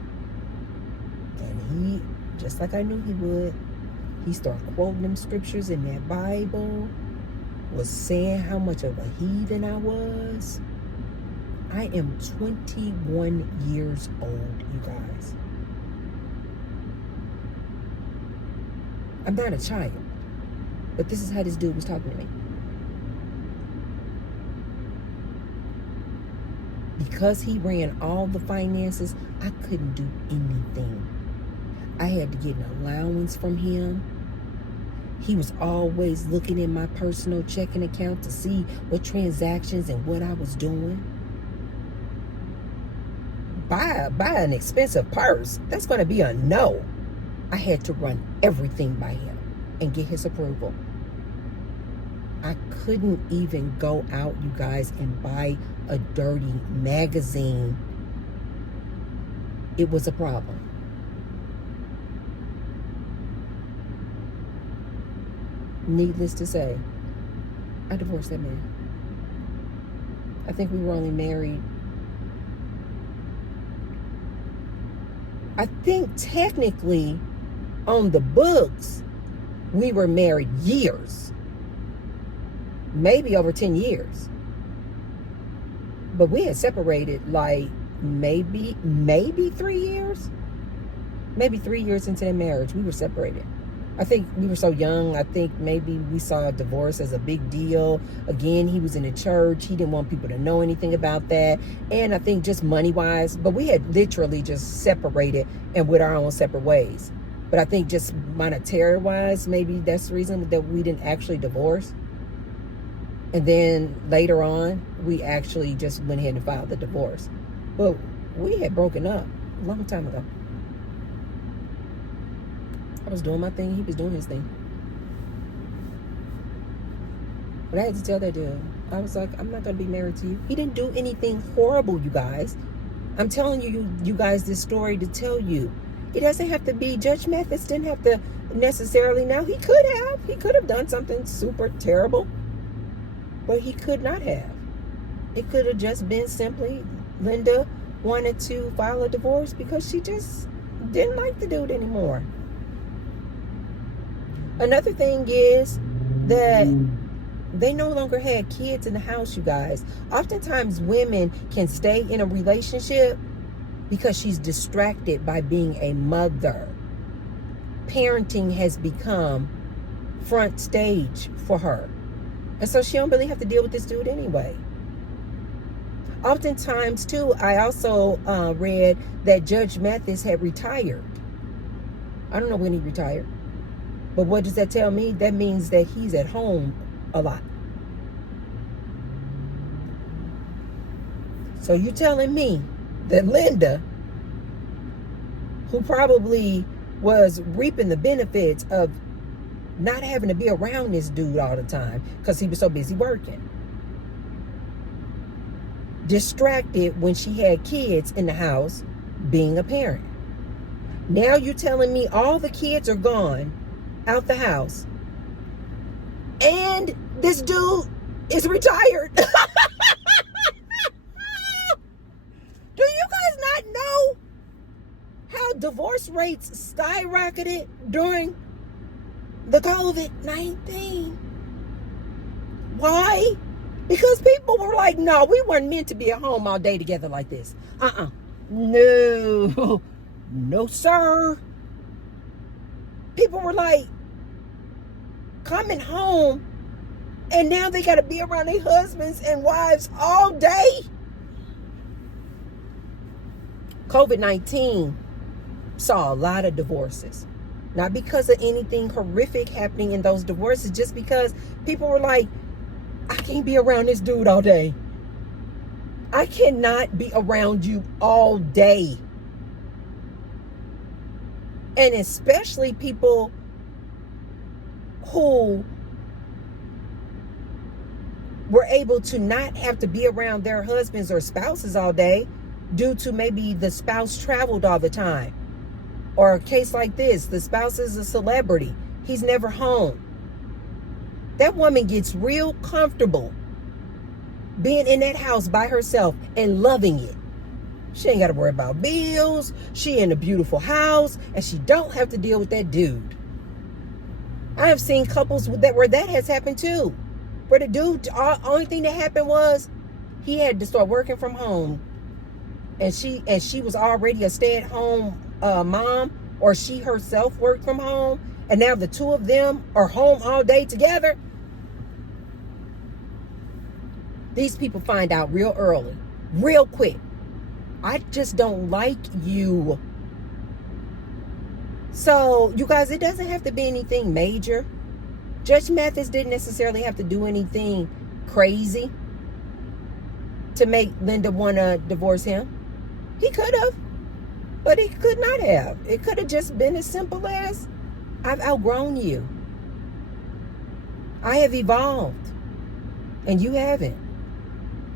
And he, just like I knew he would, He started quoting them scriptures in that Bible, was saying how much of a heathen I was. I am 21 years old, you guys. I'm not a child, but this is how this dude was talking to me. Because he ran all the finances, I couldn't do anything. I had to get an allowance from him. He was always looking in my personal checking account to see what transactions and what I was doing. Buy an expensive purse, that's going to be a no. I had to run everything by him and get his approval. I couldn't even go out, you guys, and buy a dirty magazine. It was a problem. Needless to say, I divorced that man. I think we were only married. I think technically, on the books, we were married years. Maybe over 10 years. But we had separated like maybe 3 years. Maybe 3 years into the marriage, we were separated. I think we were so young. I think maybe we saw divorce as a big deal. Again, he was in the church. He didn't want people to know anything about that. And I think just money-wise. But we had literally just separated and went our own separate ways. But I think just monetary-wise, maybe that's the reason that we didn't actually divorce. And then later on, we actually just went ahead and filed the divorce. But we had broken up a long time ago. I was doing my thing. He was doing his thing. But I had to tell that dude. I was like, I'm not going to be married to you. He didn't do anything horrible, you guys. I'm telling you guys this story to tell you. It doesn't have to be. Judge Mathis didn't have to necessarily. Now, he could have. He could have done something super terrible. But he could not have. It could have just been simply Linda wanted to file a divorce because she just didn't like the dude anymore. Another thing is that they no longer had kids in the house, you guys. Oftentimes women can stay in a relationship because she's distracted by being a mother. Parenting has become front stage for her. And so she don't really have to deal with this dude anyway. Oftentimes, too, I also read that Judge Mathis had retired. I don't know when he retired. But what does that tell me? That means that he's at home a lot. So you're telling me that Linda, who probably was reaping the benefits of not having to be around this dude all the time because he was so busy working, distracted when she had kids in the house being a parent. Now you're telling me all the kids are gone out the house and this dude is retired. Do you guys not know how divorce rates skyrocketed during the COVID-19? Why? Because people were like, no, we weren't meant to be at home all day together like this. No. No, sir. People were like coming home and now they got to be around their husbands and wives all day. COVID-19 saw a lot of divorces. Not because of anything horrific happening in those divorces, just because people were like, I can't be around this dude all day. I cannot be around you all day. And especially people who were able to not have to be around their husbands or spouses all day due to maybe the spouse traveled all the time. Or a case like this, the spouse is a celebrity. He's never home. That woman gets real comfortable being in that house by herself and loving it. She ain't got to worry about bills. She in a beautiful house and she don't have to deal with that dude. I have seen couples where that has happened too. Where the dude, only thing that happened was he had to start working from home. And she was already a stay-at-home mom, or she herself worked from home. And now the two of them are home all day together. These people find out real early, real quick. I just don't like you. So, you guys, it doesn't have to be anything major. Judge Mathis didn't necessarily have to do anything crazy to make Linda want to divorce him. He could have, but he could not have. It could have just been as simple as, I've outgrown you. I have evolved, and you haven't.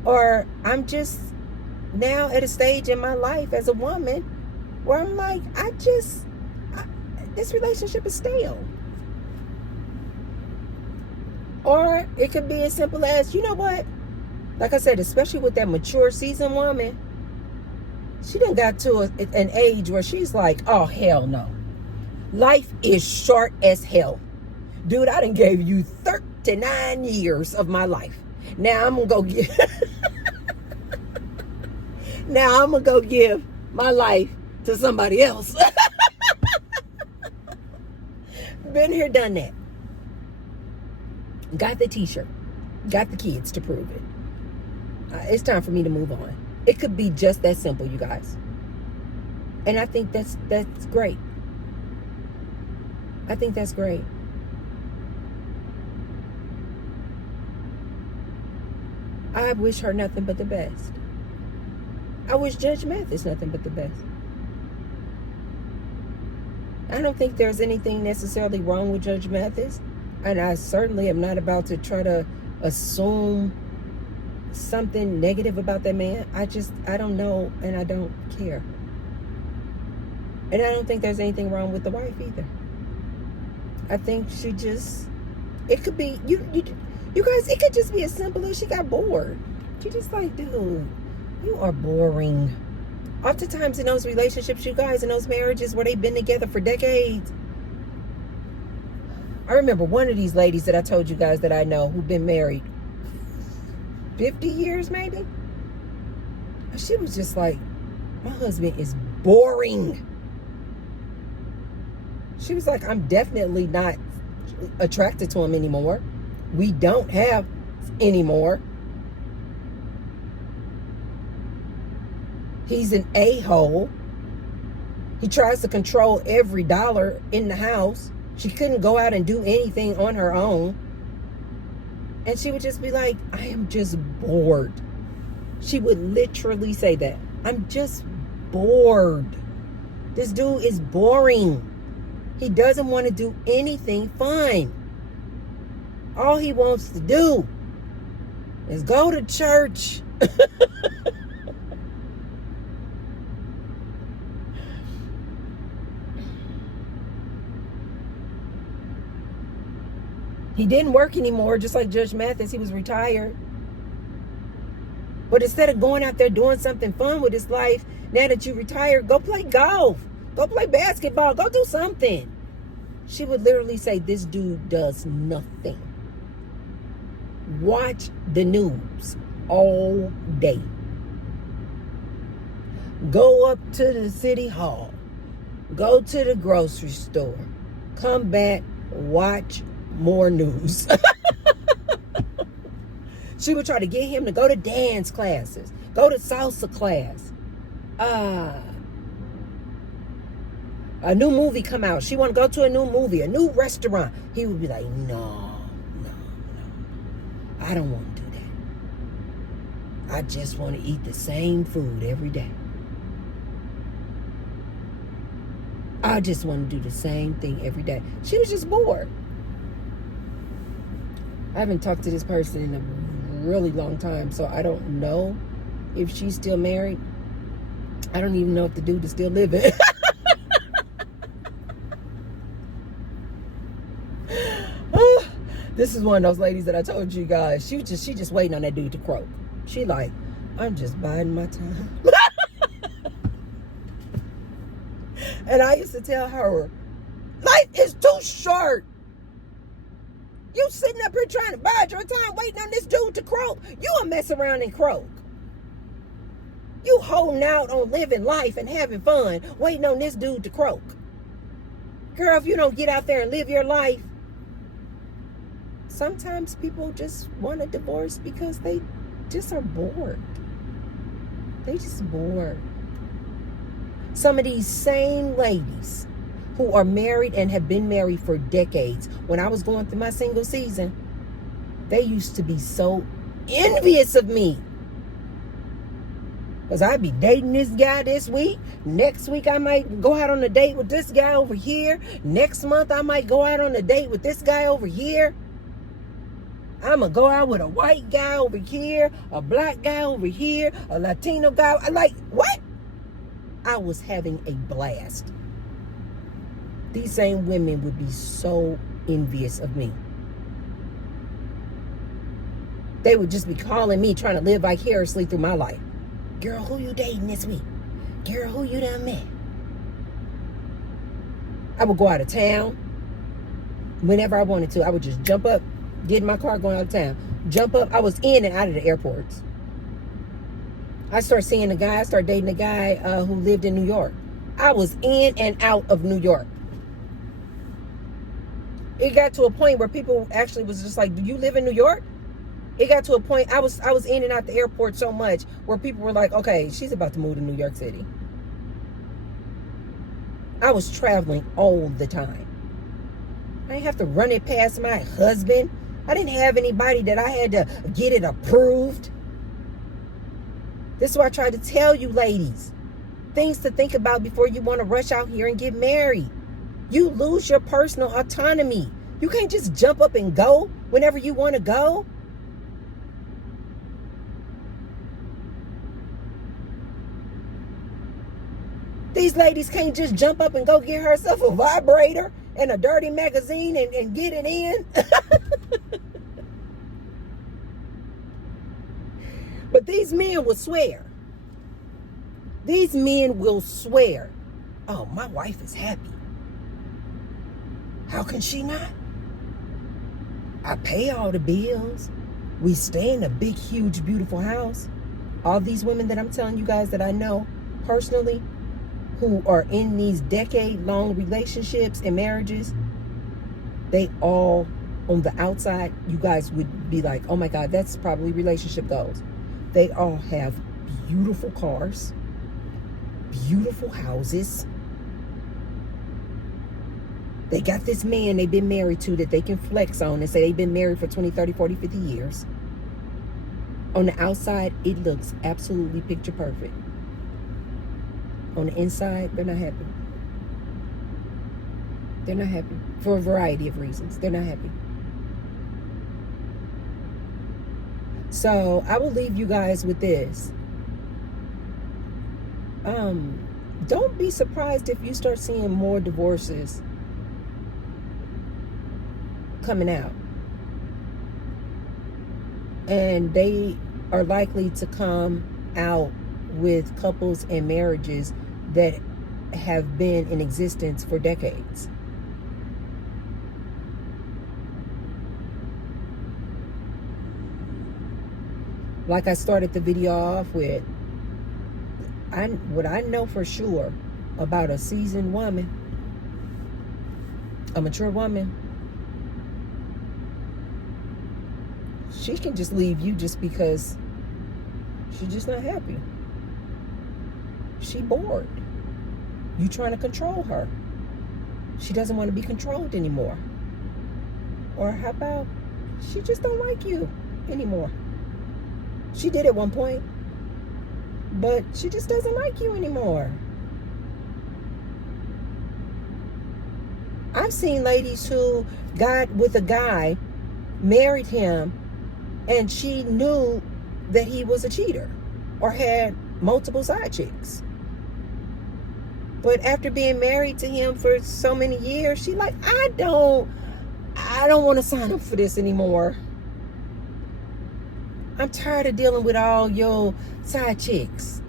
Or I'm just now at a stage in my life as a woman where I'm like, this relationship is stale. Or it could be as simple as, you know what? Like I said, especially with that mature seasoned woman, she done got to an age where she's like, oh, hell no. Life is short as hell. Dude, I done gave you 39 years of my life. Now I'm going to go give my life to somebody else. Been here, done that. Got the t-shirt. Got the kids to prove it. It's time for me to move on. It could be just that simple, you guys. And I think that's great. I think that's great. I wish her nothing but the best. I wish Judge Mathis nothing but the best. I don't think there's anything necessarily wrong with Judge Mathis. And I certainly am not about to try to assume something negative about that man. I don't know, and I don't care. And I don't think there's anything wrong with the wife either. I think she just, it could be, you guys, it could just be as simple as she got bored. She just like, dude, you are boring. Oftentimes in those relationships, you guys, in those marriages where they've been together for decades. I remember one of these ladies that I told you guys that I know who've been married 50 years maybe. She was just like, my husband is boring. She was like, I'm definitely not attracted to him anymore. We don't have anymore. He's an a-hole. He tries to control every dollar in the house. She couldn't go out and do anything on her own. And she would just be like, I am just bored. She would literally say that. I'm just bored. This dude is boring. He doesn't want to do anything fun. All he wants to do is go to church. He didn't work anymore, just like Judge Mathis. He was retired. But instead of going out there doing something fun with his life, now that you retired, go play golf. Go play basketball. Go do something. She would literally say, this dude does nothing. Watch the news all day. Go up to the city hall. Go to the grocery store. Come back, watch more news. She would try to get him to go to dance classes, go to salsa class. A new movie come out. She want to go to a new movie, a new restaurant. He would be like, no. I don't want to do that. I just want to eat the same food every day. I just want to do the same thing every day. She was just bored. I haven't talked to this person in a really long time, so I don't know if she's still married. I don't even know if the dude is still living. This is one of those ladies that I told you guys. She just waiting on that dude to croak. She like, I'm just biding my time. And I used to tell her, life is too short. You sitting up here trying to bide your time waiting on this dude to croak. You a mess around and croak. You holding out on living life and having fun, waiting on this dude to croak. Girl, if you don't get out there and live your life, sometimes people just want a divorce because they just are bored. They just bored. Some of these same ladies who are married and have been married for decades, when I was going through my single season, they used to be so envious of me. Because I'd be dating this guy this week. Next week, I might go out on a date with this guy over here. Next month, I might go out on a date with this guy over here. I'm going to go out with a white guy over here, a black guy over here, a Latino guy. Like, what? I was having a blast. These same women would be so envious of me. They would just be calling me, trying to live vicariously through my life. Girl, who you dating this week? Girl, who you done met? I would go out of town whenever I wanted to. I would just jump up, get in my car, going out of town. Jump up. I was in and out of the airports. I started dating a guy who lived in New York. I was in and out of New York. It got to a point where people actually was just like, do you live in New York? It got to a point, I was in and out the airport so much where people were like, okay, she's about to move to New York City. I was traveling all the time. I didn't have to run it past my husband. I didn't have anybody that I had to get it approved. This is what I try to tell you, ladies. Things to think about before you want to rush out here and get married. You lose your personal autonomy. You can't just jump up and go whenever you want to go. These ladies can't just jump up and go get herself a vibrator and a dirty magazine and get it in. But these men will swear. These men will swear, oh, my wife is happy. How can she not? I pay all the bills. We stay in a big, huge, beautiful house. All these women that I'm telling you guys that I know personally, who are in these decade-long relationships and marriages, they all, on the outside, you guys would be like, oh my God, that's probably relationship goals. They all have beautiful cars, beautiful houses. They got this man they've been married to that they can flex on and say they've been married for 20, 30, 40, 50 years. On the outside, it looks absolutely picture perfect. On the inside, they're not happy. They're not happy for a variety of reasons. They're not happy. So I will leave you guys with this. Don't be surprised if you start seeing more divorces coming out. And they are likely to come out with couples and marriages that have been in existence for decades. Like I started the video off with, what I know for sure about a seasoned woman, a mature woman, she can just leave you just because she's just not happy. She bored. You trying to control her. She doesn't want to be controlled anymore. Or how about she just don't like you anymore? She did at one point, but she just doesn't like you anymore. I've seen ladies who got with a guy, married him, and she knew that he was a cheater or had multiple side chicks. But after being married to him for so many years, she like, I don't want to sign up for this anymore. I'm tired of dealing with all your side chicks.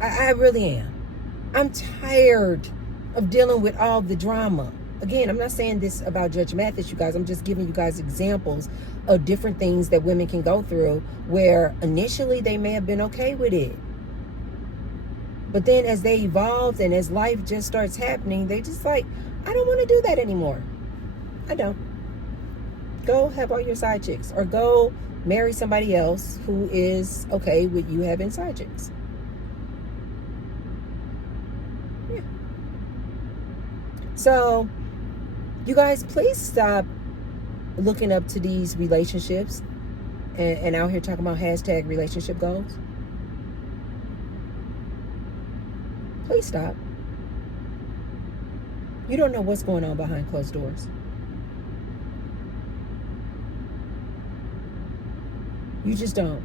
I really am. I'm tired of dealing with all the drama. Again, I'm not saying this about Judge Mathis, you guys. I'm just giving you guys examples of different things that women can go through where initially they may have been okay with it. But then as they evolve and as life just starts happening, they just like, I don't want to do that anymore. I don't. Go have all your side chicks, or go marry somebody else who is okay with you having side chicks. Yeah. So, you guys, please stop looking up to these relationships and out here talking about hashtag relationship goals. Please stop. You don't know what's going on behind closed doors. You just don't.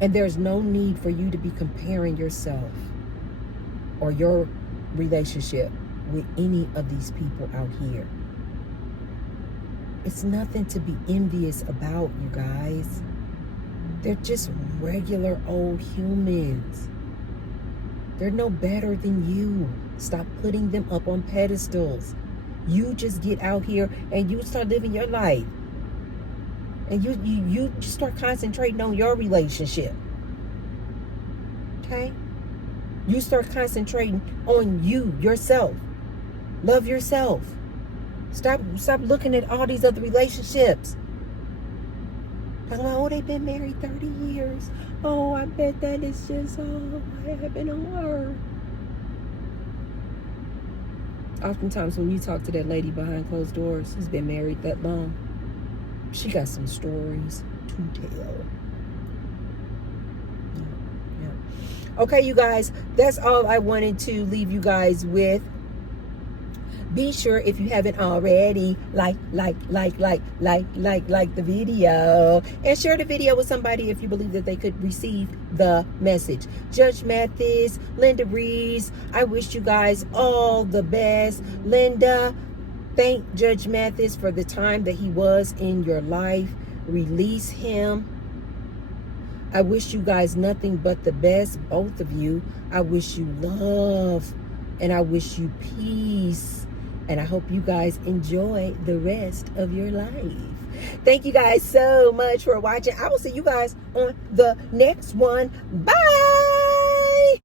And there's no need for you to be comparing yourself or your relationship with any of these people out here. It's nothing to be envious about, you guys. They're just regular old humans. They're no better than you. Stop putting them up on pedestals. You just get out here and you start living your life. And you just start concentrating on your relationship. Okay? You start concentrating on you, yourself. Love yourself. Stop looking at all these other relationships. Talking about, oh, they've been married 30 years. Oh, I bet that is just, oh, what happened on her? Oftentimes when you talk to that lady behind closed doors who's been married that long, she got some stories to tell. Yeah. Okay, you guys, that's all I wanted to leave you guys with. Be sure, if you haven't already, like the video, and share the video with somebody if you believe that they could receive the message. Judge Mathis, Linda Rees, I wish you guys all the best. Linda, thank Judge Mathis for the time that he was in your life. Release him. I wish you guys nothing but the best, both of you. I wish you love, and I wish you peace. And I hope you guys enjoy the rest of your life. Thank you guys so much for watching. I will see you guys on the next one. Bye.